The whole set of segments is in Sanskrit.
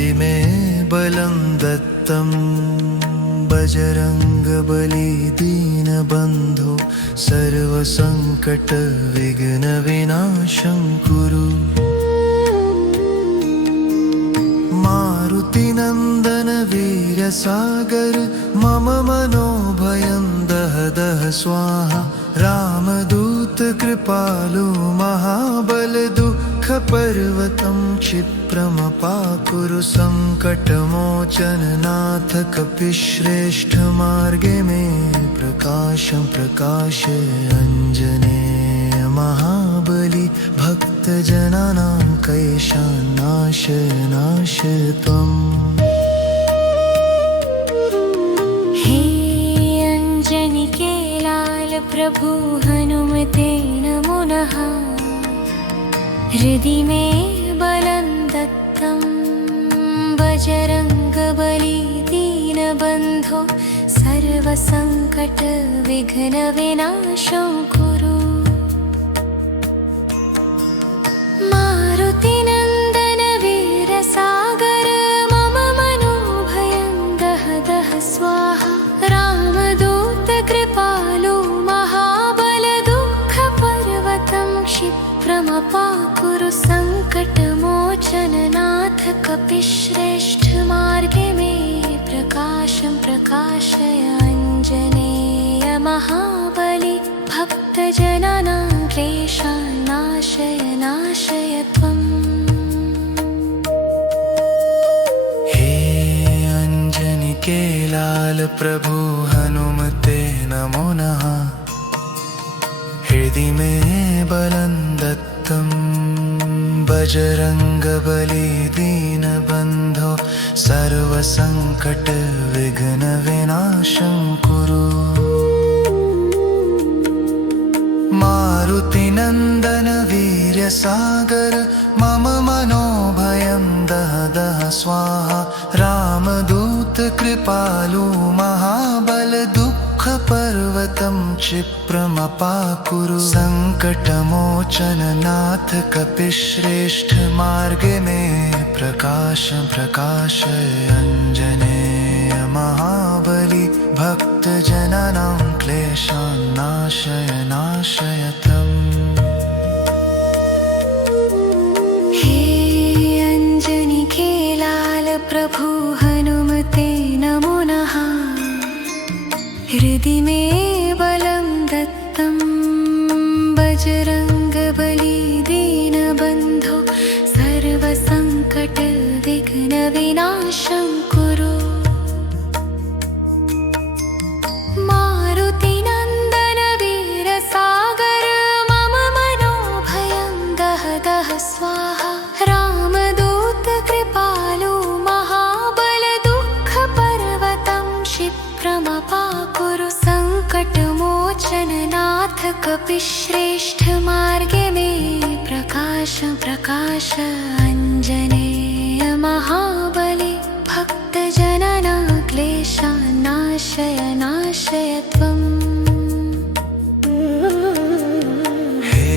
हृदि मे बलं दत्तं बजरंगबली दीनबन्धो सर्वसङ्कटविघ्नविनाशं कुरु। मारुतिनन्दन वीरसागर मम मनोभयं दह दह स्वाहा। रामदूत कृपालु महाबल दुःखपर्वतं क्षिप्रमपाकुरु। सङ्कटमोचन नाथ कपिश्रेष्ठ मार्गे मे प्रकाशं प्रकाशय। अञ्जनेय महाबली भक्तजनानां क्लेशान् नाशय नाशय त्वम्। प्रभु हनुमते नमो नमः। हृदि मे बलं दत्तं बजरंगबली दीनबन्धो सर्वसङ्कटविघ्नविनाशं कुरु। मारुतिनन्दन वीरसागर मम मनोभयं दह दह स्वाहा। रामदूत कृपालु क्षिप्रमपाकुरु। सङ्कटमोचन नाथ कपिश्रेष्ठ मार्गे मे प्रकाशं प्रकाशय। अञ्जनेय महाबली भक्तजनानां क्लेशान् नाशय नाशय त्वम्। हे अञ्जनिके लाल प्रभु हनुमते नमो नमः। हृदि मे बलं दत्तं बजरंगबली दीनबन्धो सर्वसङ्कटविघ्नविनाशं कुरु। मारुतिनन्दन वीर्यसागर मम मनोभयं दह दह स्वाहा। रामदूत कृपालु महाबल दुःखपर्वतं क्षिप्रमपाकुरु। सङ्कटमोचन नाथ कपिश्रेष्ठ मार्गे मे प्रकाशं प्रकाशय। अञ्जनेय महाबली भक्तजनानां क्लेशान् नाशय नाशय त्वम्। हे अञ्जनिके लाल प्रभु हनुमते नमो नमः। हृदि मे बलं दत्तं बजरंगबली दीनबन्धो सर्वसङ्कटविघ्नविनाशं कुरु। मारुतिनन्दन वीरसागर मम मनोभयं दह दह स्वाहा। रामदूत कृपालु महाबल दुःखपर्वतं क्षिप्रमपाकुरु। सङ्कटमोचन नाथ कपिश्रेष्ठ मार्गे मे प्रकाशं प्रकाशय। अञ्जनेय महाबली भक्तजनानां क्लेशान् नाशय नाशय त्वम्। हे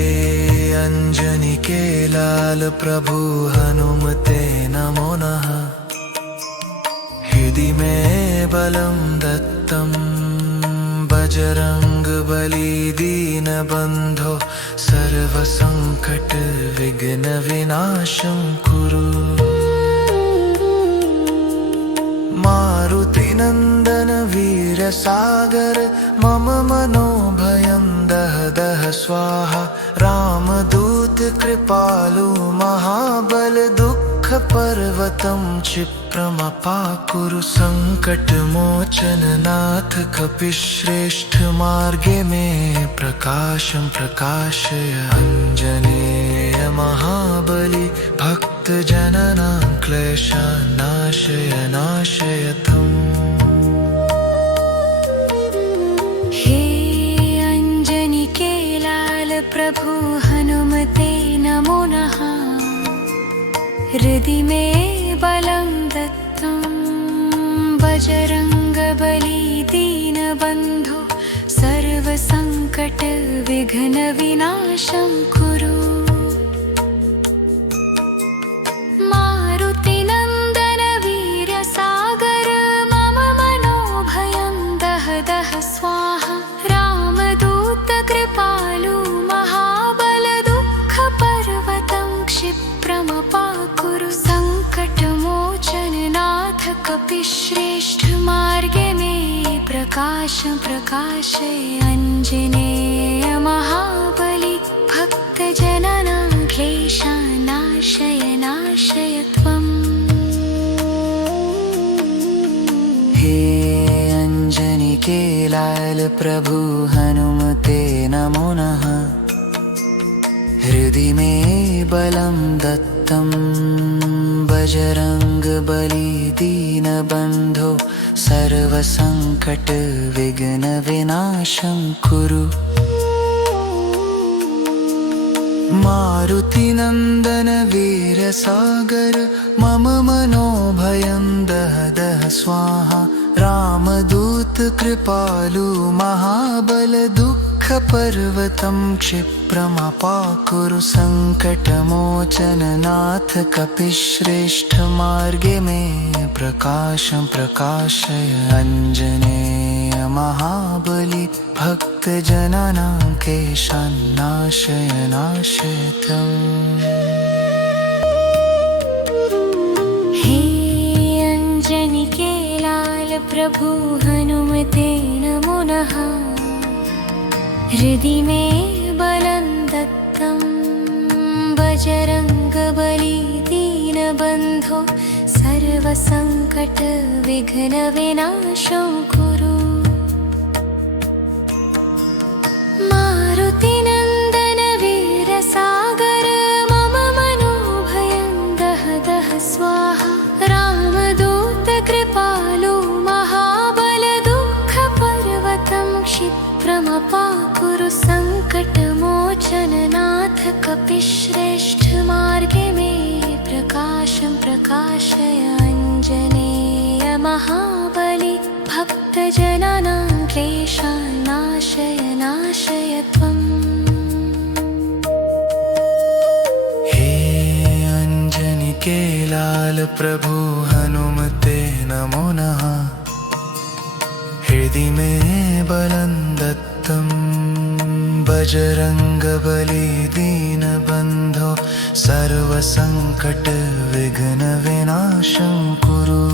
अञ्जनिके लाल प्रभु हनुमते नमो नमः। हृदि मे बलं दत्तं बजरंगबली दीनबन्धो सर्वसङ्कटविघ्नविनाशं कुरु। मारुतिनन्दन वीरसागर मम मनोभयं दह दह स्वाहा। रामदूत कृपालु महाबल दुःखपर्वतं क्षिप्रमपाकुरु। सङ्कटमोचन नाथ कपिश्रेष्ठ मार्गे मे प्रकाशं प्रकाशय। अञ्जनेय महाबली भक्तजनानां क्लेशान् नाशय नाशय त्वम्। हे अञ्जनिके लाल प्रभु हनुमते नमो नमः। हृदि मे बलं दत्तं बजरंगबली दीनबन्धो सर्वसङ्कटविघ्नविनाशं कुरु। मारुतिनन्दन क्षिप्रमपाकुरु सङ्कटमोचननाथ कपिश्रेष्ठ मार्गे मे प्रकाश प्रकाशय आञ्जनेय महाबली भक्तजनानां क्लेशान्नाशय नाशय त्वम्। हे अंजनी के लाल प्रभु हनुमते नमो नमः। हृदि में बलं दत्तं बजरंगबली दीनबन्धो सर्वसङ्कटविघ्नविनाशं कुरु। मारुतिनन्दन वीरसागर मम मनोभयं दह दह स्वाहा। रामदूत कृपालु महाबल दुःखपर्वतं क्षिप्रमपाकुरु सङ्कटमोचननाथ कपिश्रेष्ठ मार्गे मे प्रकाशं प्रकाशय आञ्जनेय महाबली भक्तजनानां क्लेशान्नाशय नाशय त्वम्। हे अंजनी के लाल प्रभु हनुमते नमो नमः। हृदि में बलं दत्तं बजरंगबली दीनबन्धो सर्वसङ्कटविघ्नविनाशं कुरु। मारुतिनन्दन वीरसागर मम मनोभयं दह दह स्वाहा। रामदूत कृपालु महाबल दुःखपर्वतं क्षिप्रमपाकुरु सङ्कटमोचननाथ कपिश्रेष्ठ मार्गे मे प्रकाशं प्रकाशय आञ्जनेय महाबली भक्तजनानां क्लेशान्नाशय नाशय त्वम्। हे अंजनी के लाल प्रभु हनुमते नमो नमः। हृदि में बलं दत्तं बजरंगबली दीनबन्धो सर्वसङ्कटविघ्नविनाशं कुरु।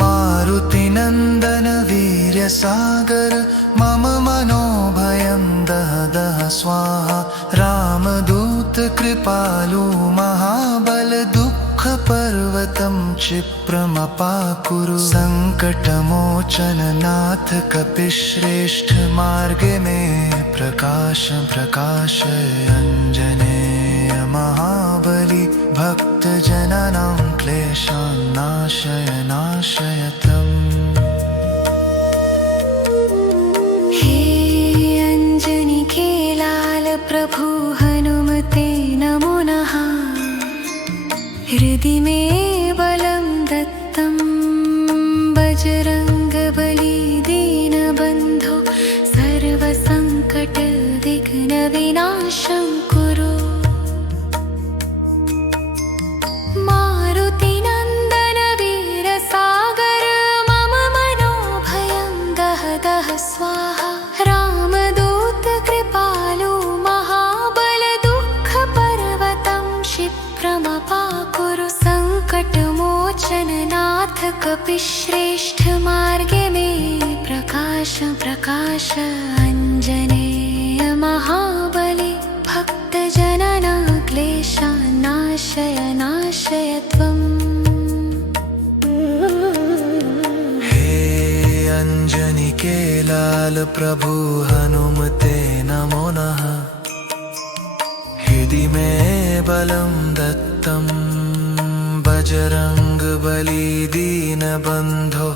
मारुतिनन्दन वीरसागर मम मनोभयं दह दह स्वाहा। रामदूत कृपालु महाबल दुःखपर्वतं क्षिप्रमपाकुरु सङ्कटमोचननाथ कपिश्रेष्ठ मार्गे मे प्रकाशं प्रकाशय आञ्जनेय महाबली भक्तजनानां क्लेशान्नाशय नाशय त्वम्। हे अंजनी के लाल प्रभु हनुमते नमो नमः। हृदि में बलं दत्तं बजरंगबली दीनबन्धो सर्वसङ्कटविघ्नविनाशं कुरु। मारुतिनन्दन वीरसागर मम मनोभयं दह दह स्वाहा। रामदूत कृपालु महाबल दुःखपर्वतं क्षिप्रमपाकुरु सङ्कटमोचननाथ कपिश्रेष्ठ मार्गे मे प्रकाशं प्रकाशय आञ्जनेय महाबली भक्तजनानां क्लेशान्नाशय नाशय त्वम्। हे अंजनी के लाल प्रभु हनुमते नमो नमः। हृदि में बलं दत्तं बजरंगबली दीनबन्धो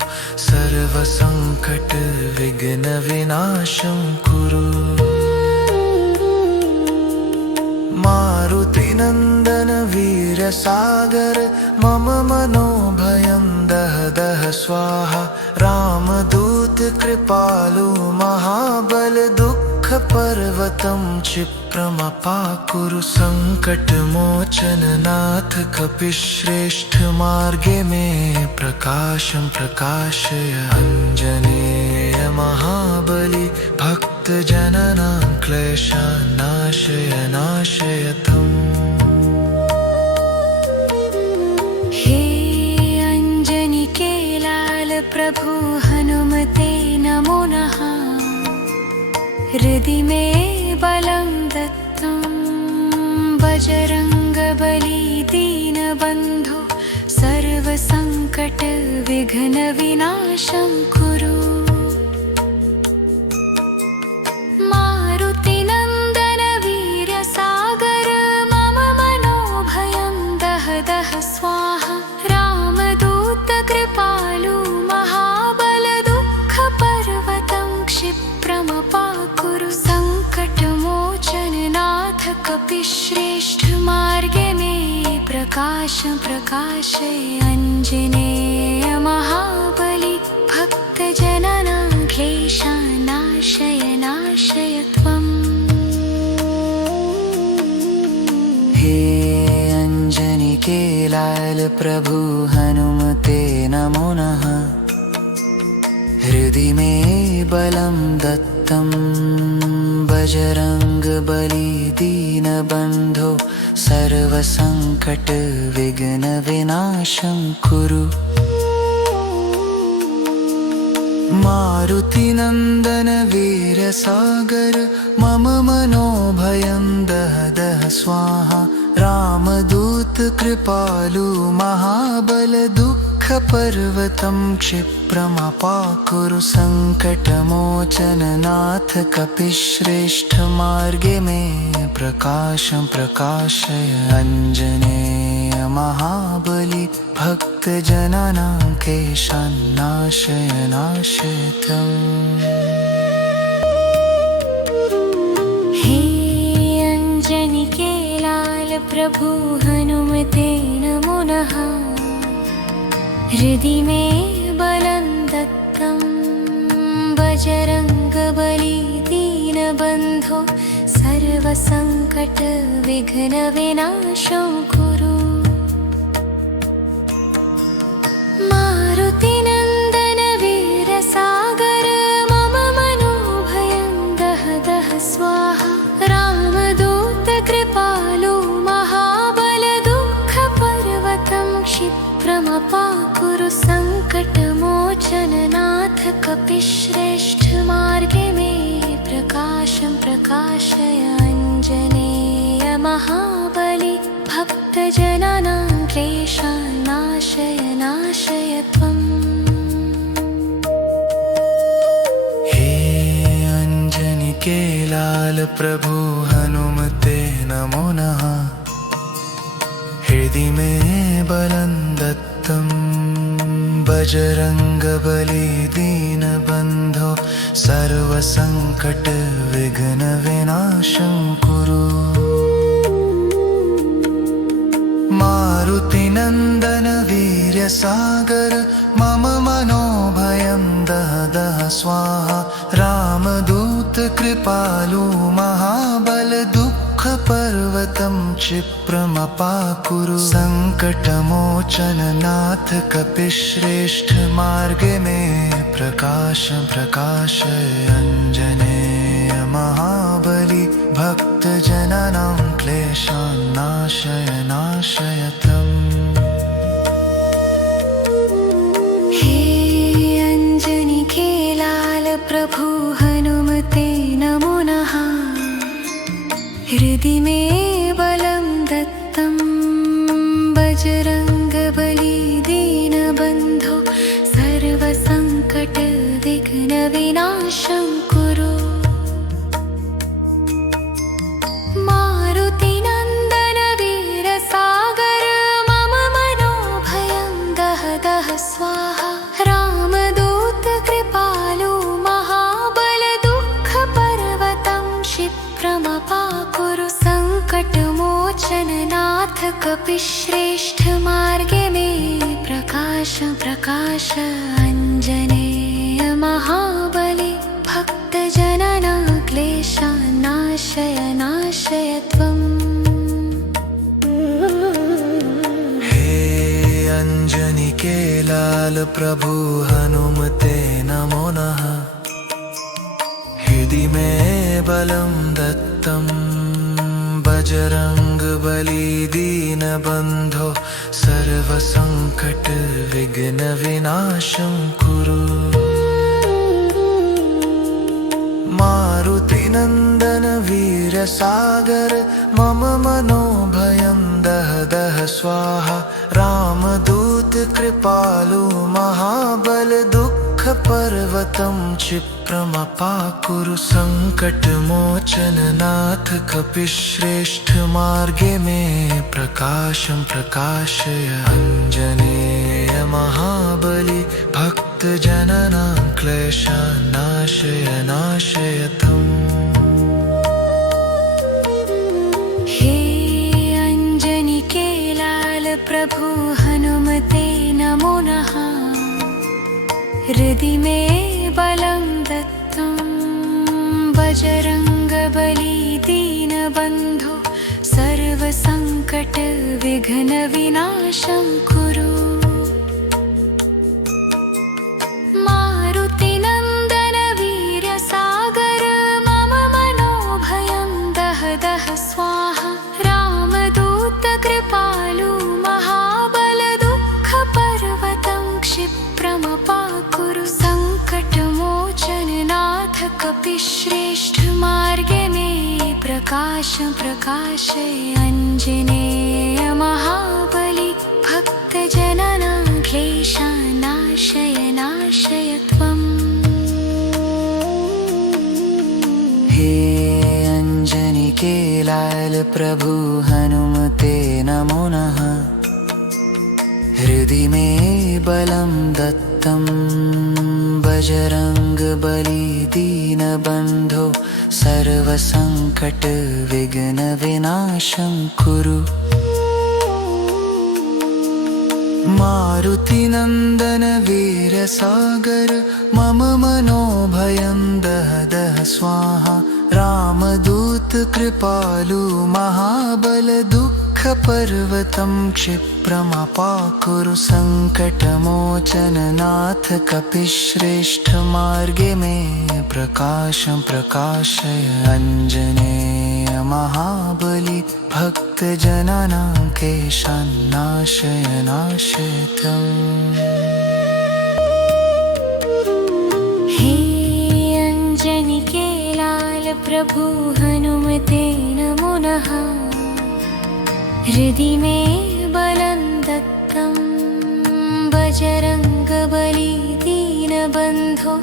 सर्वसङ्कटविघ्नविनाशं कुरु। मारुतिनन्दन वीरसागर मम मनोभयं दह दह स्वाहा। रामदूत कृपालु महाबल दुःखपर्वतं क्षिप्रमपाकुरु सङ्कटमोचननाथ कपिश्रेष्ठ मार्गे मे प्रकाशं प्रकाशय आञ्जनेय महाबली भक्त भक्तजनानां क्लेशान्नाशय नाशयतम्। हे अंजनी के लाल प्रभु हनुमते नमो नमः। हृदि में बलं दत्तं बजरंगबली दीनबन्धो सर्वसंकट विघ्न विनाशं कुरु। मारुतिनन्दन वीर्यसागर मम मनोभयं दह दह स्वाहा। रामदूत कृपालु महाबल दुःखपर्वतं क्षिप्रमपाकुरु। संकटमोचन नाथ कपिश्रेष्ठ मार्गे में प्रकाश प्रकाशय। अंजनेय महाबली भक्तजनानां क्लेशान्नाशय नाशय त्वम्। हे अंजनी के लाल प्रभु हनुमते नमो नमः। हृदि में बलं दत्तं बजरंगबली दीनबन्धो सर्वसंकट विघ्न विनाशं कुरु। मारुतिनन्दन वीरसागर मम मनोभयं दह दह स्वाहा। रामदूत कृपालु महाबल दुःखपर्वतं क्षिप्रमपाकुरु। संकटमोचन नाथ कपिश्रेष्ठ मार्गे में प्रकाशं प्रकाशय। अंजनेय महाबली भक्तजनानां क्लेशान्नाशय नाशयतम्। हे अंजनी के लाल प्रभु हनुमते नमो नमः। हृदि में बलं दत्तं बजरंगबली दीनबन्धो सर्वसंकट विघ्न विनाशं कुरु। मारुतिनन्दन वीरसागर मम मनोभयं दह दह स्वाहा। रामदूत कृपालु महाबल दुःखपर्वतं क्षिप्रमपाकुरु। संकटमोचन नाथ कपिश्रेष्ठ मार्गे में प्रकाशं प्रकाशय। अंजनेय महाबली भक्तजनानां क्लेशान्नाशय नाशय त्वम्। हे अंजनी के लाल प्रभु हनुमते नमो नमः। हृदि में बलं दत्तं बजरंगबली दीनबन्धो सर्वसंकट विघ्न विनाशं कुरु। मारुतिनन्दन वीर्यसागर मम मनोभयं दह दह स्वाहा। रामदूत कृपालु महाबल दुःखपर्वतं क्षिप्रमपाकुरु। संकटमोचन नाथ कपिश्रेष्ठ मार्गे में प्रकाशं प्रकाशय। अंजनेय महाबली भक्तजनानां क्लेशान्नाशय नाशयतम्। हे अंजनी के लाल प्रभु हनुमते नमो नमः। हृदि में बलं दत्तं बजरंगबली दीनबन्धो सर्वसंकट विघ्न विनाशं कुरु। मारुतिनन्दन वीरसागर मम मनोभयं दह दह स्वाहा। रामदूत कृपालु महाबल दुःखपर्वतं क्षिप्रमपाकुरु। संकटमोचन नाथ कपिश्रेष्ठ मार्गे में प्रकाशं प्रकाशय। अंजनेय महाबली भक्तजनानां क्लेशान्नाशय नाशय त्वम्। हे अंजनी के लाल प्रभु हनुमते नमो नमः। हृदि हृदि मे बलं दत्तं बजरङ्गबली दीनबन्धो सर्वसङ्कटविघ्नविनाशं कुरु। मारुतिनन्दन वीरसागर मम मनोभयं दह दह स्वाहा। रामदूत कृपालु महाबल दुःखपर्वतं क्षिप्रमपाकुरु। सङ्कटमोचन नाथ कपिश्रेष्ठ मार्गे मे प्रकाशं प्रकाशय। अञ्जनेय महाबली भक्तजनानां क्लेशान् नाशय नाशय त्वम्। हे अञ्जनिके लाल प्रभु हनुमते नमो नमः। हृदि मे बलं दत्तं बजरङ्गबली दीनबन्धो सर्वसङ्कटविघ्नविनाशं कुरु। मारुतिनन्दन वीरसागर मम मनोभयं दह दह स्वाहा। रामदूत कृपालु महाबल दुःखपर्वतं क्षिप्रमपाकुरु। सङ्कटमोचन नाथ कपिश्रेष्ठ मार्गे मे प्रकाशं प्रकाशय। अञ्जनेय महाबली भक्तजनानां क्लेशान् नाशय नाशय त्वम्। हे अञ्जनिके लाल प्रभु हनुमते नमो नमः। हृदि मे बलं दत्तं बजरङ्गबली दीनबन्धो सर्वसङ्कटविघ्नविनाशं कुरु। मारुतिनन्दन वीरसागर मम मनोभयं दह दह स्वाहा। रामदूत कृपालु महाबल दुःखपर्वतं क्षिप्रमपाकुरु। सङ्कटमोचन नाथ कपिश्रेष्ठ मार्गे मे प्रकाशं प्रकाशय। अञ्जनेय महाबली भक्तजनानां क्लेशान् नाशय नाशय त्वम्। हे अञ्जनिके लाल प्रभु हनुमते नमो नमः। हृदि मे बलं दत्तं बजरङ्गबली दीनबन्धो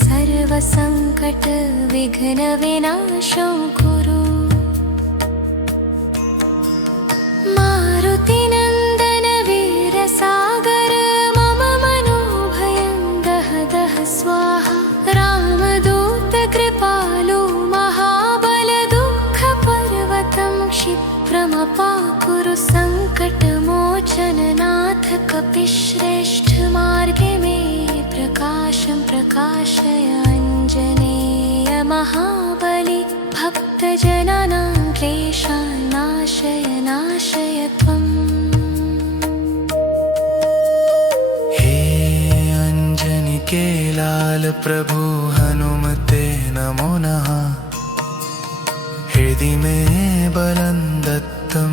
सर्वसङ्कटविघ्नविनाशं कुरु। मारुतिनन्दन वीरसागर मम मनोभयं दह दह स्वाहा। रामदूत कृपालु महाबल दुःखपर्वतं क्षिप्रमपाकुरु। सङ्कटमोचन नाथ कपिश्रेष्ठ मार्गे मे प्रकाशं प्रकाशय। अञ्जनेय महाबली भक्तजनानां क्लेशान् नाशय नाशय त्वम्। हे अञ्जनिके लाल प्रभु हनुमते नमो नमः। हृदि मे बलं दत्तं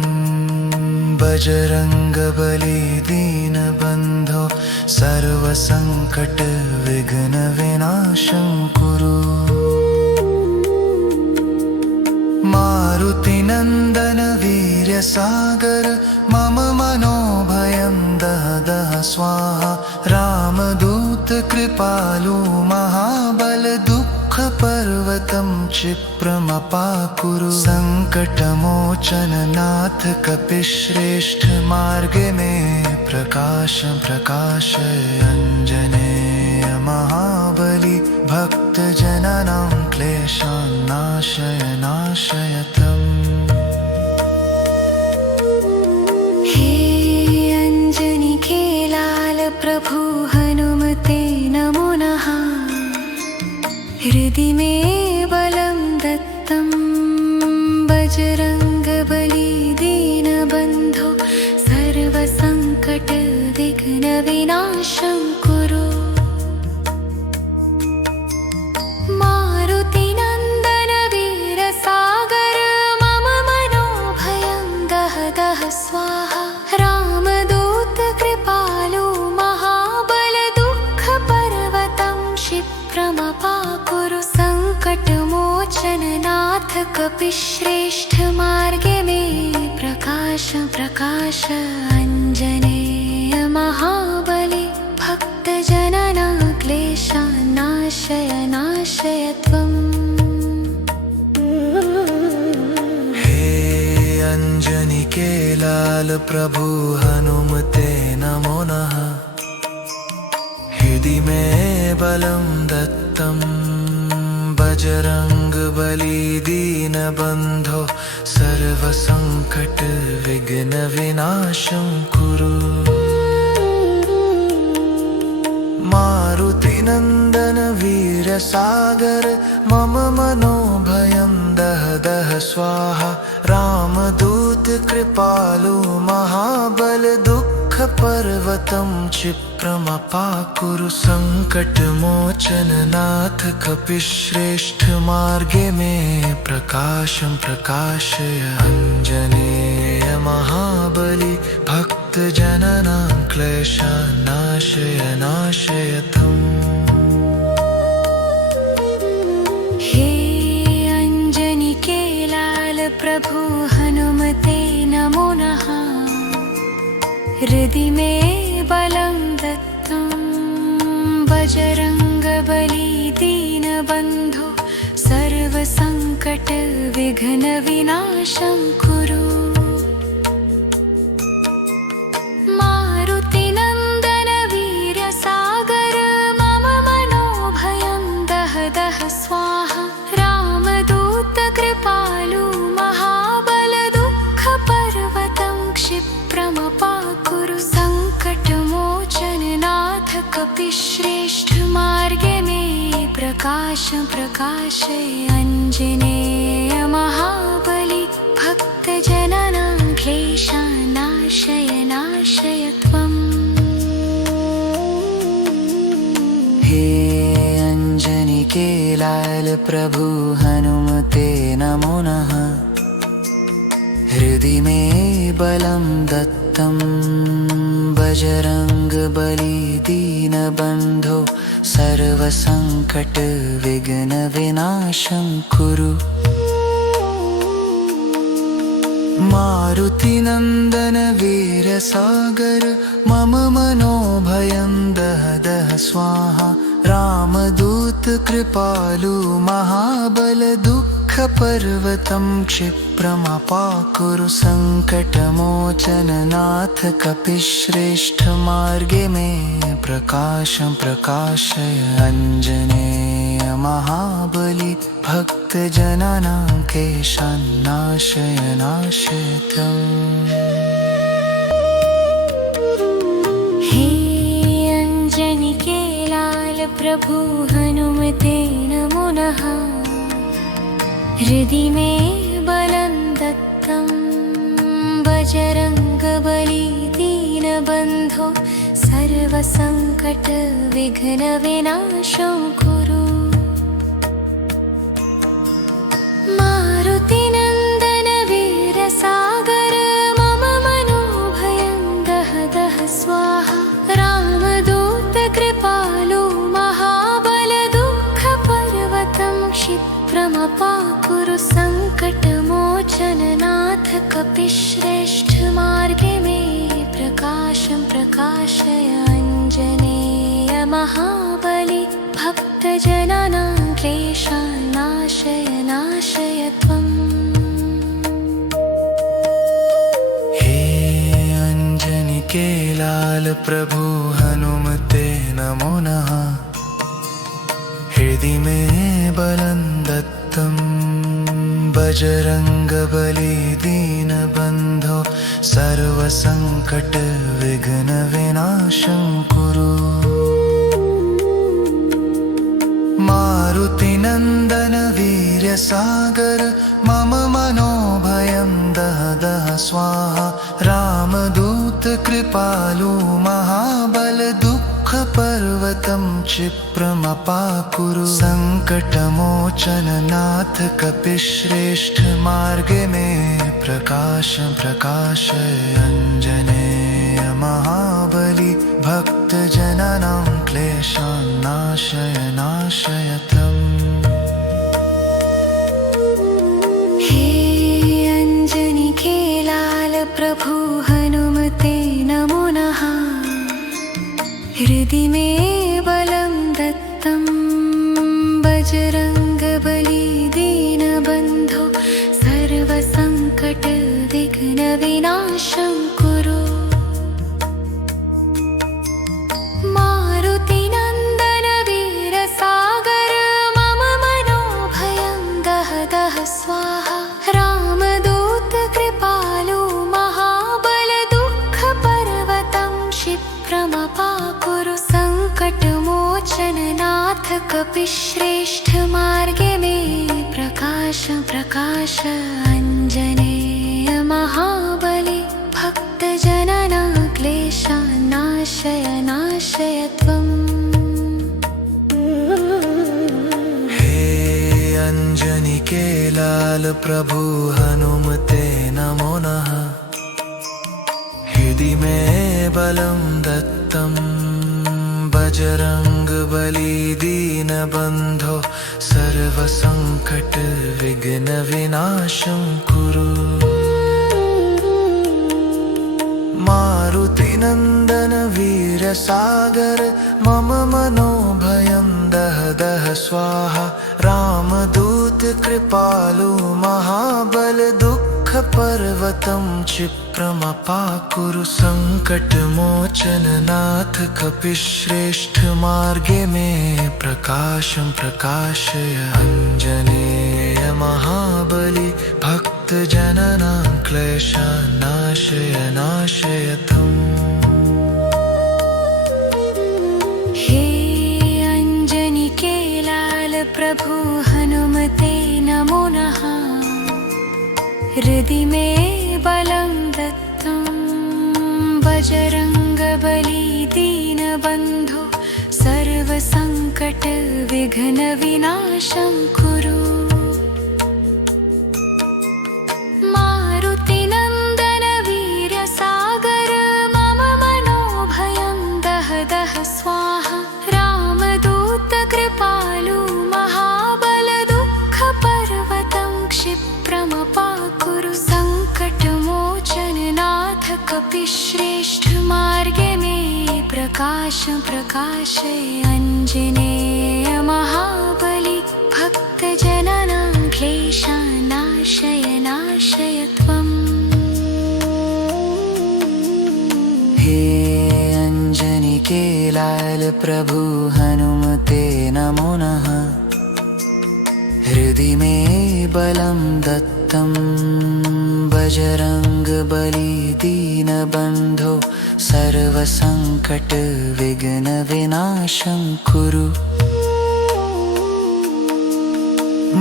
बजरङ्गबली दीनबन्धो सर्वसङ्कटविघ्नविनाशं कुरु। मारुतिनन्दन वीरसागर मम मनोभयं दह दह स्वाहा। रामदूत कृपालु महाबल दुःखपर्वतं क्षिप्रमपाकुरु। सङ्कटमोचन नाथ कपिश्रेष्ठ मार्गे मे प्रकाशं प्रकाशय। अञ्जनेय महाबली भक्तजनानां क्लेशान् नाशय नाशय त्वम्। हे अञ्जनिके लाल प्रभु हनुमते नमो नमः। हृदि मे बलं दत्तं बजरङ्गबली दीनबन्धो सर्वसङ्कटविघ्नविनाशं कुरु। मारुतिनन्दन दः स्वाहा रामदूत कृपालु महाबल दुःखपर्वतं क्षिप्रमपाकुरु सङ्कटमोचननाथ कपिश्रेष्ठ मार्गे मे प्रकाश प्रकाश अञ्जनेय महाबले भक्तजनानां क्लेशान्नाशय नाशय त्वम्। अंजनी के लाल प्रभु हनुमते नमो नमः। हृदि में बलं दत्तं बजरंग बली दीन बंधो सर्वसंकट विघ्न विनाशं कुरु। मारुति नंदन वीर सागर मम मनोभयं दह दह स्वाहा रामदूत कृपालु महाबल दुःखपर्वतं क्षिप्रमपाकुरु सङ्कटमोचननाथ कपिश्रेष्ठ मार्गे मे प्रकाशं प्रकाशय अञ्जनेय महाबली भक्तजनानां क्लेशान्नाशय नाशय त्वम्। हे अंजनी के लाल प्रभु हनुमते नमो नमः। हृदि में बलं दत्तं बजरंगबली दीनबन्धो सर्वसंकट विघ्न विनाशं कुरु। मारुति नंदन वीर सागर मम मनोभयं दह दह स्वाहा रामदूत कृपालु महाबल दुःखपर्वतं क्षिप्रमपाकुरु सङ्कटमोचननाथ कपिश्रेष्ठ मार्गे मे प्रकाश प्रकाशय अञ्जनेय महाबली भक्तजनानां क्लेशान्नाशय नाशय त्वम्। हे अंजनी के लाल प्रभु हनुमते नमो नमः। हृदि में बलं दत्तं बजरंग बली दीन बंधो सर्वसंकट विघ्न विनाशं कुरु। मारुति नंदन वीर सागर मम मनोभयं दह दह स्वाहा रामदूत कृपालु महाबल दुःखपर्वतं क्षिप्रमपाकुरु सङ्कटमोचननाथ कपिश्रेष्ठ मार्गे मे प्रकाशं प्रकाशय अञ्जनेय महाबली भक्तजनानां क्लेशान्नाशय नाशय त्वम्। हे अंजनी के लाल प्रभु हनुमते नमो नमः। हृदि में बलं दत्तं बजरंगबली दीनबन्धो सर्वसंकट विघ्न विनाशं कुरु। मारुति नंदन वीर सागर मम मनोभयं दह दह स्वाहा रामदूत कृपालु महाबल दुःखपर्वतं क्षिप्रमपाकुरु सङ्कटमोचननाथ कपिश्रेष्ठ मार्गे मे प्रकाशं प्रकाशय अञ्जनेय महाबली भक्तजनानां क्लेशान्नाशय नाशय त्वम्। हे अंजनी के लाल प्रभु हनुमते नमो नमः। हृदि में बलं दत्तं बजरंगबली दीनबन्धो सर्वसंकट विघ्न विनाशं कुरु। मारुति नंदन वीर सागर मम मनोभयं दह दह स्वाहा रामदूत कृपालु महाबल दुःख दुःखपर्वतं क्षिप्रमपाकुरु सङ्कटमोचननाथ कपिश्रेष्ठ मार्गे मे प्रकाशं प्रकाशय अञ्जनेय महाबली भक्तजनानां क्लेशान् नाशय नाशय त्वम्। हे अंजनी के लाल प्रभु हनुमते नमो नमः। हृदि मे बलं दत्तं बजरंगबली दीनबन्धो सर्वसङ्कटविघ्नविनाशं कुरु। मारुतिनन्दन वीरसागर मम मनोभयं दह दह स्वाहा। रामदूत कृपालु महाबल दुःखपर्वतं क्षिप्रमपाकुरु सङ्कटमोचननाथ कपिश्रेष्ठ मार्गे मे प्रकाशं प्रकाशय अञ्जनेय महाबली भक्तजनानां क्लेशान् नाशय नाशय त्वम्। हे अंजनी के लाल प्रभु हनुमते नमो नमः। हृदि मे बलं दत्तं बजरंगबली दीनबन्धो सर्वसङ्कटविघ्नविनाशं कुरु। मारुतिनन्दन वीरसागर मम मनोभयं दह दह स्वाहा। रामदूत कृपालु महाबल दुःखपर्वतं क्षिप्रमपाकुरु सङ्कटमोचननाथ कपिश्रेष्ठ मार्गे मे प्रकाशं प्रकाशय अञ्जनेय महाबली भक्तजनानां क्लेशान् नाशय नाशय त्वम्। हे अंजनी के लाल प्रभु हनुमते नमो नमः। हृदि मे बलं दत्तं बजरंगबली दीनबन्धो सर्वसङ्कटविघ्नविनाशं कुरु। मारुतिनन्दन वीरसागर मम मनोभयं दह दह स्वाहा। रामदूत कृपालु महाबल दुःखपर्वतं क्षिप्रमपाकुरु सङ्कटमोचननाथ कपिश्रेष्ठ मार्गे मे प्रकाशं प्रकाशय अञ्जनेय महाबली भक्तजनानां क्लेशान् नाशय नाशय त्वम्। हे अंजनी के लाल प्रभु हनुमते नमो नमः। हृदि मे बलं दत्तं बजरंगबली दीनबन्धो सर्वसङ्कटविघ्नविनाशं कुरु।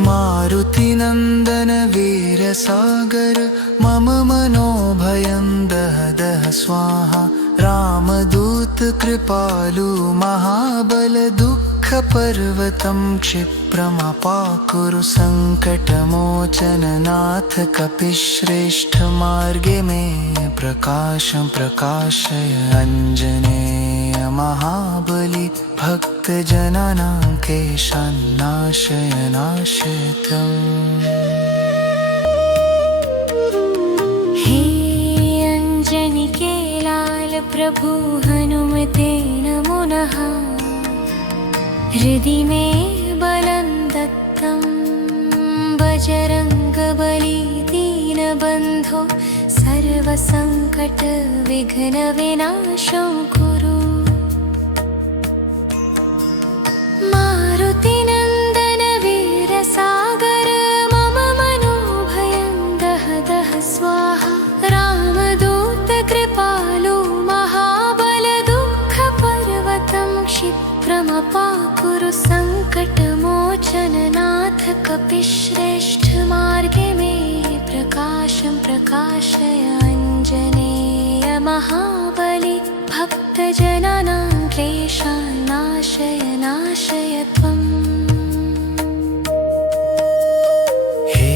मारुतिनन्दन वीरसागर मम मनोभयं दह दह स्वाहा। रामदूत कृपालु महाबल दुःखपर्वतं क्षिप्रमपाकुरु सङ्कटमोचननाथ कपिश्रेष्ठ मार्गे मे प्रकाशं प्रकाशय अञ्जनेय महाबली भक्तजनानां क्लेशान् नाशय नाशय त्वम्। हे अंजनी के लाल प्रभु हनुमते नमो नमः। हृदि मे बलं दत्तं बजरंगबली दीनबन्धो सर्वसङ्कटविघ्नविनाशं कुरु। मारुतिनन्दन वीरसागर मम मनोभयं दह दह स्वाहा। रामदूत कृपालु महाबल दुःखपर्वतं क्षिप्रमपाकुरु सङ्कटमोचननाथ कपिश्रेष्ठ मार्गे मे प्रकाशं प्रकाशय अञ्जनेय महाबली भक्त भक्तजनानां क्लेशान्नाशय नाशय त्वम्। हे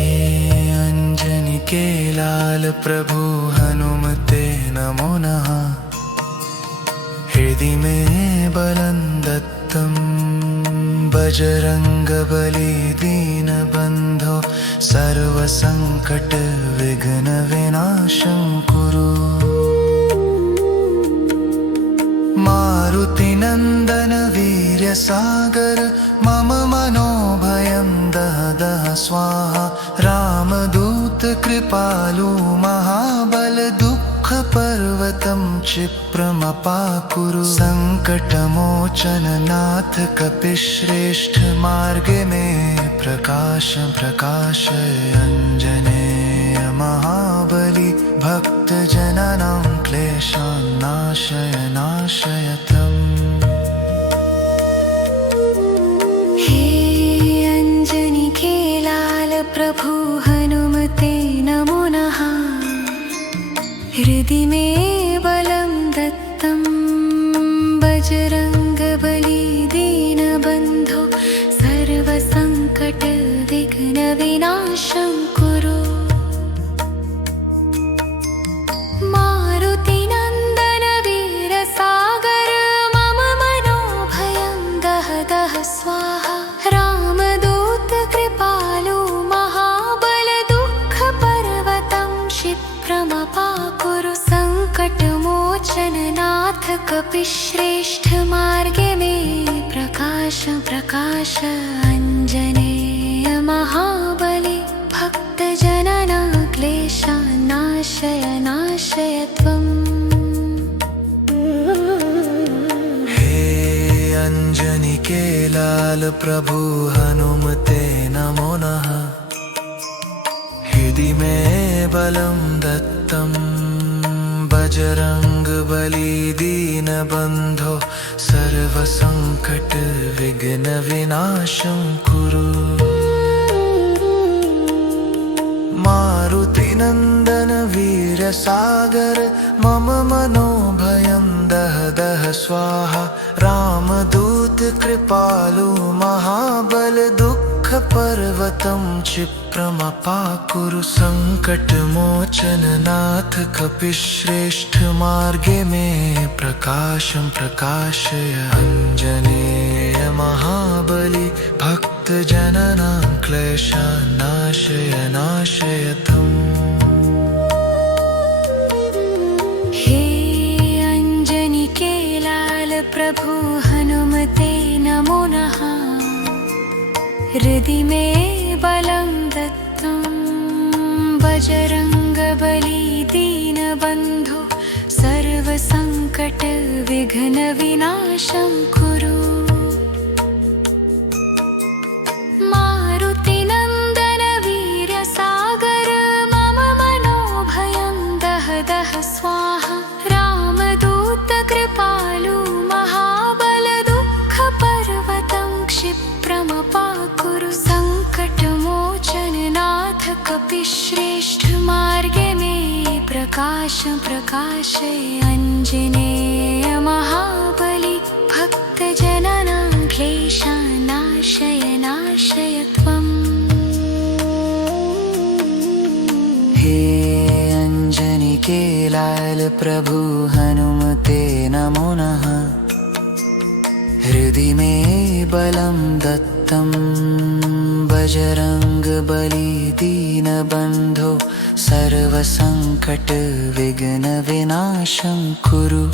अंजनी के लाल प्रभु हनुमते नमो नमः। हृदि में बलं दत्तं बजरंगबली दीनबन्धो सर्वसंकट विघ्न विनाशं कुरु। मारुतिनन्दन वीर्यसागर मम मनोभयं दह दह स्वाहा। रामदूत कृपालु महाबल दुःखपर्वतं क्षिप्रमपाकुरु। संकटमोचन नाथ कपिश्रेष्ठ मार्गे में प्रकाश प्रकाशय अंजनेय महाबली। भक्तजनानां क्लेशान्नाशय नाशय त्वम्। हे अंजनी के लाल प्रभु हनुमते नमो नमः। हृदि में बलं दत्तं बजरंगबली दीनबन्धो सर्वसंकट विघ्न विनाशं कुरु। मारुतिनन्दन वीरसागर मम मनोभयं दह दह स्वाहा। रामदूत कृपालु महाबल दुःखपर्वतं क्षिप्रमपाकुरु। संकटमोचन नाथ कपिश्रेष्ठ मार्गे में प्रकाश प्रकाश अंजनेय महाबली। भक्तजनानां क्लेशान्नाशय नाशय त्वम्। हे अंजनी के लाल प्रभु हनुमते नमो नमः। हृदि में बलं दत्तं बजरंगबली दीनबन्धो सर्वसंकट विघ्न विनाशं कुरु। मारुतिनन्दन वीरसागर मम मनोभयं दह दह स्वाहा। रामदूत कृपालु महाबल दुःखपर्वतं क्षिप्रमपाकुरु। संकटमोचन नाथ कपिश्रेष्ठ मार्गे में प्रकाशं प्रकाशय अंजनेय महाबली। भक्तजनानां क्लेशान्नाशय नाशय त्वम्। हे अंजनी के लाल प्रभु हनुमते नमो नमः। हृदि में बलं दत्तं बजरंगबली दीनबन्धो सर्वसंकट विघ्न विनाशं कुरु। मारुतिनन्दन वीर्यसागर मम मनोभयं दह दह स्वाहा। रामदूत कृपालु महाबल दुःखपर्वतं क्षिप्रमपाकुरु। संकटमोचन नाथ कपिश्रेष्ठ मार्गे में प्रकाश प्रकाशय अंजनेय महाबली। भक्तजनानां क्लेशान्नाशय नाशय त्वम्। हे अंजनी के लाल प्रभु हनुमते नमो नमः। हृदि में बलं दत्तं बजरंगबली दीनबन्धो सर्वसंकट विघ्न विनाशं कुरु।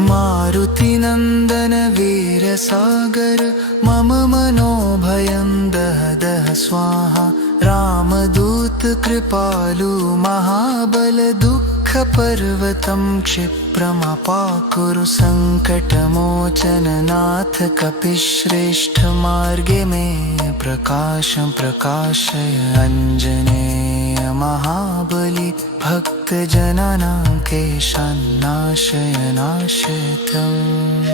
मारुतिनन्दन वीरसागर मम मनोभयं दह दह स्वाहा। रामदूत कृपालु महाबल दुःखपर्वतं क्षिप्रमपाकुरु। संकटमोचन नाथ कपिश्रेष्ठ मार्गे में प्रकाशं प्रकाशय अंजनेय महाबली। भक्तजनानां क्लेशान्नाशय नाशय त्वम्।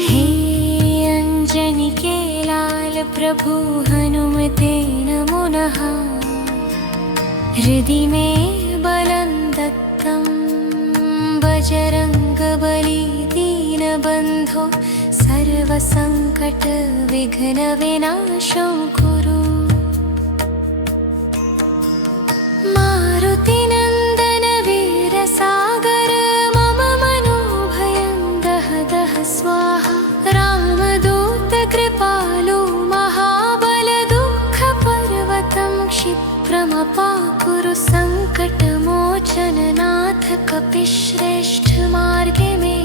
हे अंजनी के लाल प्रभु हनुमते नमो नमः। हृदि मे बलं दत्तं बजरङ्गबली दीनबन्धो सर्वसङ्कटविघ्नविनाशं कुरु। मारुतिनन्दन वीरसागर मम मनोभयं दह दह स्वाहा। रामदूत कृपालु महाबल दुःखपर्वतं क्षिप्रमपाकुरु। सङ्कटमोचननाथ कपिश्रेष्ठ मार्गे मे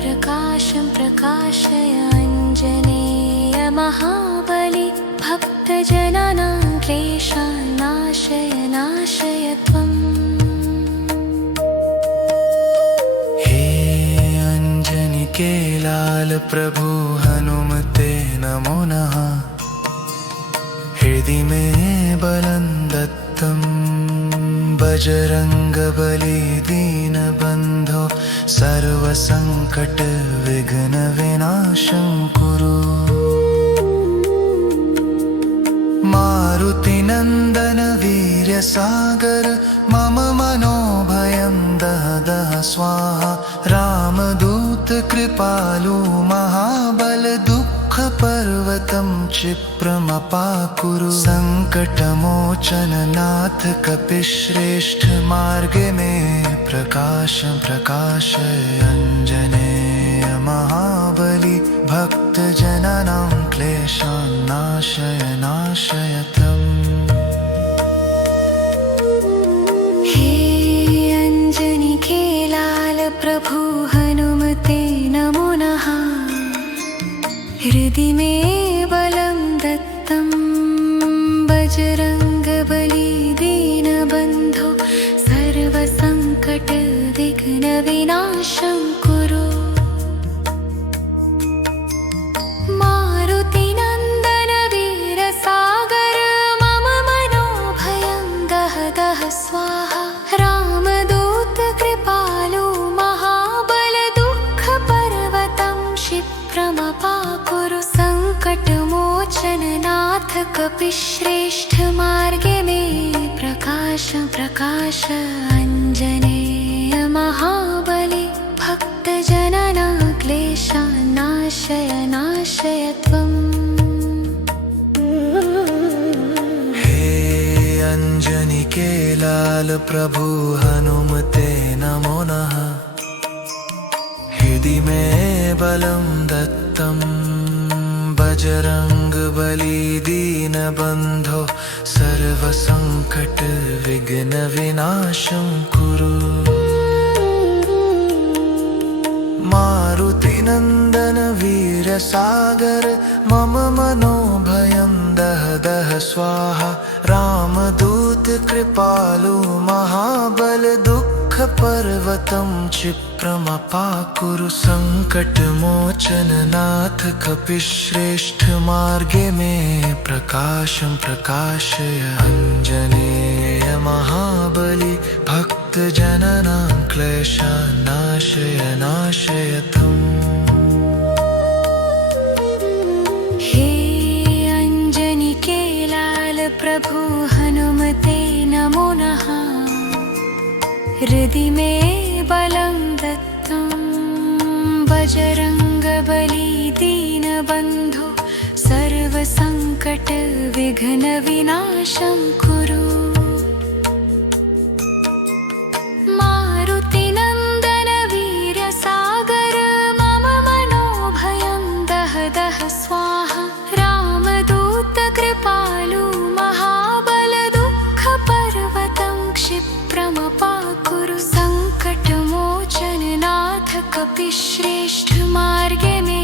प्रकाशं प्रकाशय। अञ्जनेय महाबली भक्तजनानां क्लेशान् नाशय नाशय त्वम्। हे अंजनी के लाल प्रभु हनुमते नमो नमः। हृदि मे बलं दत्तं बजरङ्गबली दीनबन्धो सर्वसङ्कटविघ्नविनाशं कुरु। मारुतिनन्दन वीर्यसागर मम मनोभयं दह दह स्वाहा। रामदूत कृपालु महाबल दुःखपर्वतं क्षिप्रमपाकुरु। सङ्कटमोचननाथ कपिश्रेष्ठ मार्गे मे प्रकाशं प्रकाशय। अञ्जनेय महाबली भक्तजनानां क्लेशान् नाशय नाशय त्वम्। हे अंजनी के लाल प्रभु हनुमते नमो नमः। हृदि मे बलं दत्तं बजरङ्गबली दीनबन्धो सर्वसङ्कटविघ्नविनाशं कुरु। मारुतिनन्दन वीरसागर मम मनोभयं दह दह स्वाहा। रामदूत कृपालु महाबल दुःखपर्वतं क्षिप्रमपाकुरु। सङ्कटमोचननाथ कपिश्रेष्ठ मार्गे मे प्रकाशं प्रकाशय। अञ्जनेय महाबली भक्तजनानां क्लेशान् नाशय नाशय त्वम्। हे अंजनी के लाल प्रभु हनुमते नमो नमः। हृदि मे बलं दत्तं बजरङ्गबली दीनबन्धो सर्वसङ्कटविघ्नविनाशं कुरु। मारुतिनन्दन वीरसागर मम मनोभयं दह दह स्वाहा। रामदूत कृपालु महाबल दुःखपर्वतं क्षिप्रमपाकुरु। सङ्कटमोचननाथ कपिश्रेष्ठ मार्गे मे प्रकाशं प्रकाशय। अञ्जनेय महाबली भक्तजनानां क्लेशान् नाशय नाशय त्वम्। हे अंजनी के लाल प्रभु हनुमते नमो नमः। हृदि मे बलं दत्तं बजरङ्गबली दीनबन्धो सर्वसङ्कटविघ्नविनाशं कुरु। मारुतिनन्दन वीरसागर मम मनोभयं दह दह स्वाहा। रामदूत कृपालु महाबल दुःखपर्वतं क्षिप्रमपाकुरु। सङ्कटमोचननाथ कपिश्रेष्ठ मार्गे मे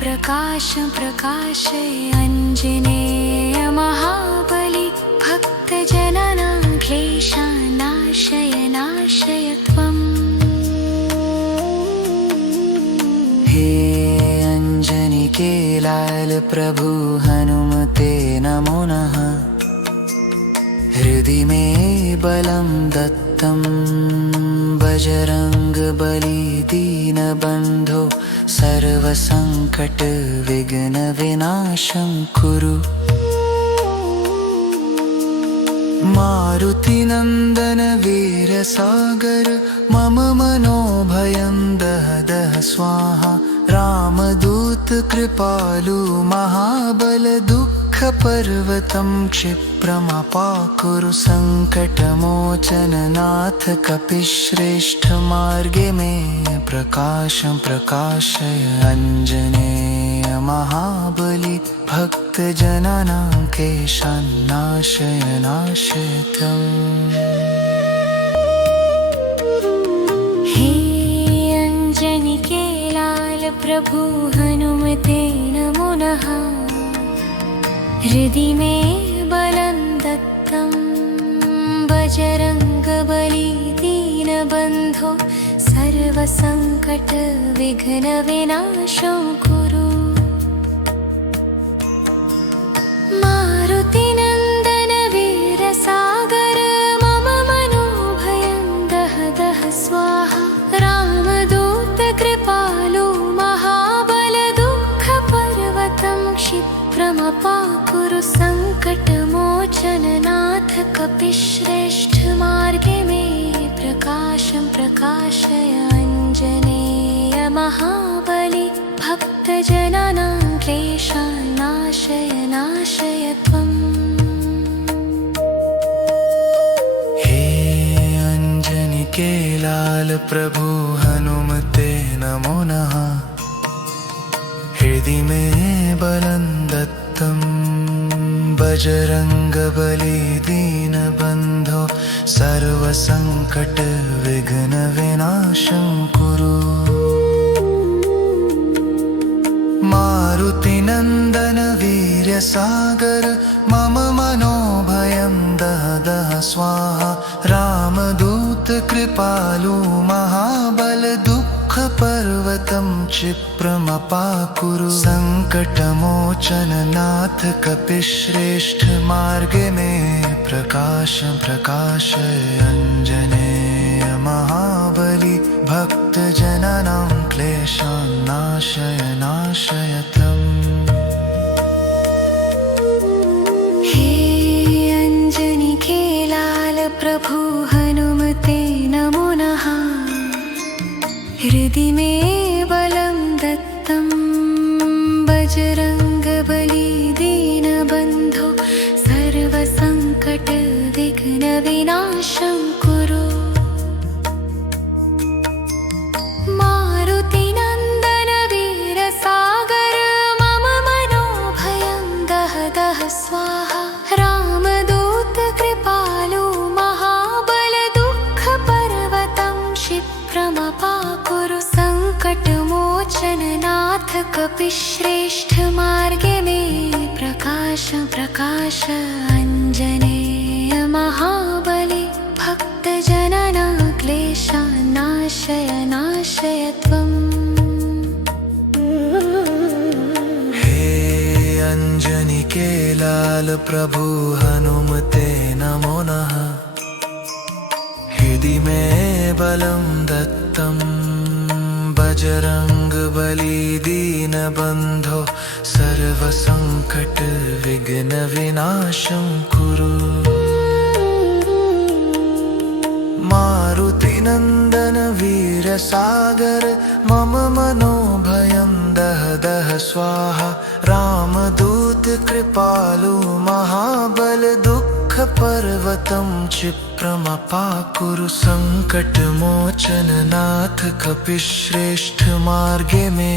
प्रकाशं प्रकाशय। अञ्जनेय महाबली भक्तजनानां क्लेशान् नाशय नाशय त्वम्। हे अंजनी के लाल प्रभु हनुमते नमो नमः। हृदि मे बलं दत्तं बजरङ्गबली दीनबन्धो सर्वसङ्कटविघ्नविनाशं कुरु। मारुतिनन्दन वीरसागर मम मनोभयं दह दह स्वाहा रामदूत कृपालु महाबल दुःखपर्वतं क्षिप्रमपाकुरु सङ्कटमोचन नाथ कपिश्रेष्ठ मार्गे मे प्रकाशं प्रकाशय अञ्जनेय महाबलि भक्तजनानां क्लेशान् नाशय नाशय त्वम्। हे अञ्जनिके लाल प्रभु हनुमते नमो नमः। हृदि मे बलं दत्तं बजरङ्गबली दीनबन्धो सर्वसङ्कटविघ्नविनाशं कुरु। मारुतिनन्दन वीरसागर मम मनोभयं दह दह स्वाहा रामदूत कृपालु महाबल दुःखपर्वतं क्षिप्रमपाकुरु सङ्कटमोचन नाथ कपिश्रेष्ठ मार्गे मे प्रकाशं प्रकाशय अञ्जनेय महाबलि भक्तजनानां क्लेशान् नाशय नाशय त्वम्। हे अञ्जनिके लाल प्रभु हनुमते नमो नमः। हृदि मे बलं दत्तं बजरङ्गबली दीनबन्धो सर्वसङ्कटविघ्नविनाशं कुरु। मारुतिनन्दन वीरसागर मम मनोभयं दह दह स्वाहा रामदूत कृपालु महाबल दुःखपर्वतं क्षिप्रमपाकुरु सङ्कटमोचन नाथ कपिश्रेष्ठ मार्गे मे प्रकाशं प्रकाशय अञ्जनेय महाबलि भक्तजनानां क्लेशान् नाशय नाशय त्वम्। हे अञ्जनिके लाल प्रभु हनुमते नमो नमः। हृदि मे बलं दत्तं बजरङ्गबली दीनबन्धो सर्वसङ्कटविघ्नविनाशं कुरु। मारुतिनन्दन वीरसागर मम मनोभयं दह दह स्वाहा रामदूत कृपालु महाबल दुःखपर्वतं क्षिप्रमपाकुरु सङ्कटमोचन नाथ कपिश्रेष्ठ मार्गे मे प्रकाशं प्रकाशय अञ्जनेय महाबलि भक्तजनानां क्लेशान् नाशय नाशय त्वम्। हे अञ्जनिके लाल प्रभु हनुमते नमो नमः। हृदि मे बलं दत्तं बजरङ्गबली दीनबन्धो सर्वसङ्कटविघ्नविनाशं कुरु। मारुतिनन्दन वीरसागर मम मनोभयं दह दह स्वाहा रामदूत कृपालु महाबल दुःखपर्वतं क्षिप्रमपाकुरु सङ्कटमोचन नाथ कपिश्रेष्ठ मार्गे मे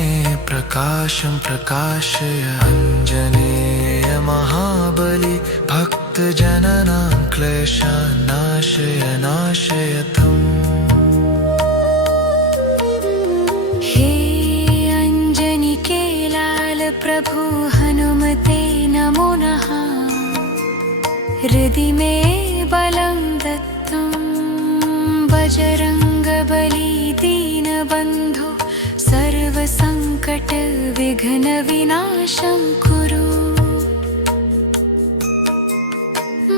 प्रकाशं प्रकाशय अञ्जनेय महाबलि भक्तजनानां क्लेशान् नाशय नाशय त्वम्। हे अञ्जनिके लाल प्रभु हनुमते नमो नमः। हृदि मे बलं दत्तं बजरङ्गबली दीनबन्धो सर्वसङ्कटविघ्नविनाशं कुरु।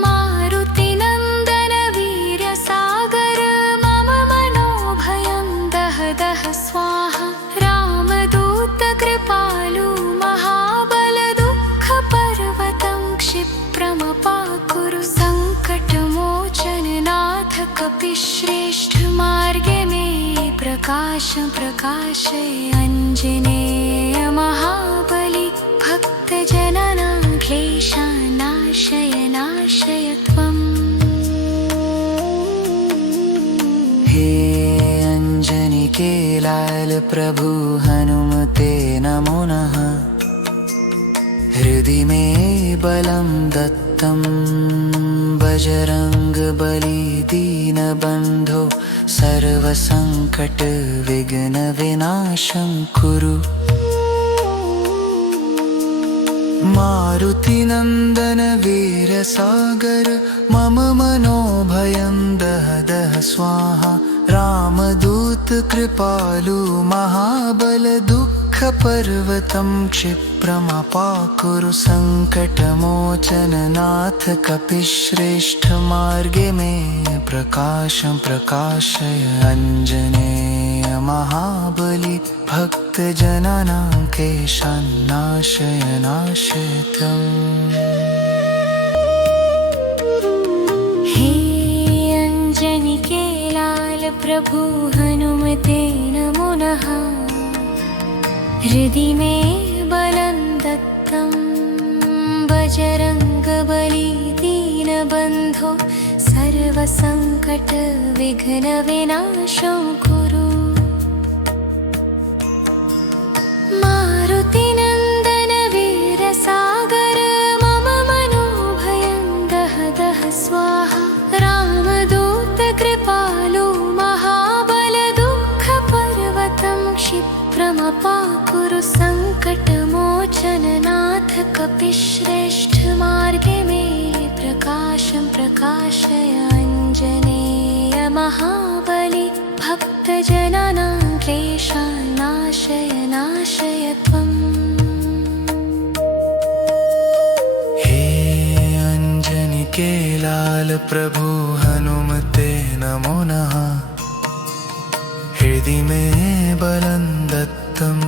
मारुतिनन्दन वीरसागर मम मनोभयं दह दह स्वाहा रामदूत कृपालु महाबल दुःखपर्वतं क्षिप्रमपाकुरु सङ्कटं कपिश्रेष्ठ मार्गे में प्रकाश प्रकाशय अंजनेय महाबली भक्तजनानां क्लेशानाशय नाशय त्वम्। हे अंजनी के लाल प्रभु हनुमते नमो नमः। हृदि में बलं दत्तं बजरंग बली दीनबन्धो सर्वसंकट विघ्न विनाशं कुरु। मारुति नंदन वीर सागर मम मनोभयं दह दह स्वाहा। रामदूत कृपालु महाबल दुःख पर्वतं क्षिप्रमपाकुरु। संकटमोचन नाथ कपिश्रेष्ठ मार्गे में प्रकाशं प्रकाशय अंजनेय महाबली भक्तजनानां क्लेशान्नाशय नाशय त्वम्। हे अंजनी के लाल प्रभु हनुमते नमो नमः। हृदि में बलं दत्तं बजरंग बली दीनबन्धो सर्वसंकट विघ्न विनाशं कुरु। मारुति नंदन वीर सागर मम मनोभयं दह दह स्वाहा। रामदूत कृपालु महाबल दुःख पर्वतं क्षिप्रमपाकुरु। संकटमोचन नाथ कपिश्रेष्ठ मार्गे में प्रकाशं प्रकाशय अंजनेय महाबली भक्तजनानां क्लेशान्नाशय नाशय त्वम्। हे अंजनी के लाल प्रभु हनुमते नमो नमः। हृदि में बलं दत्तं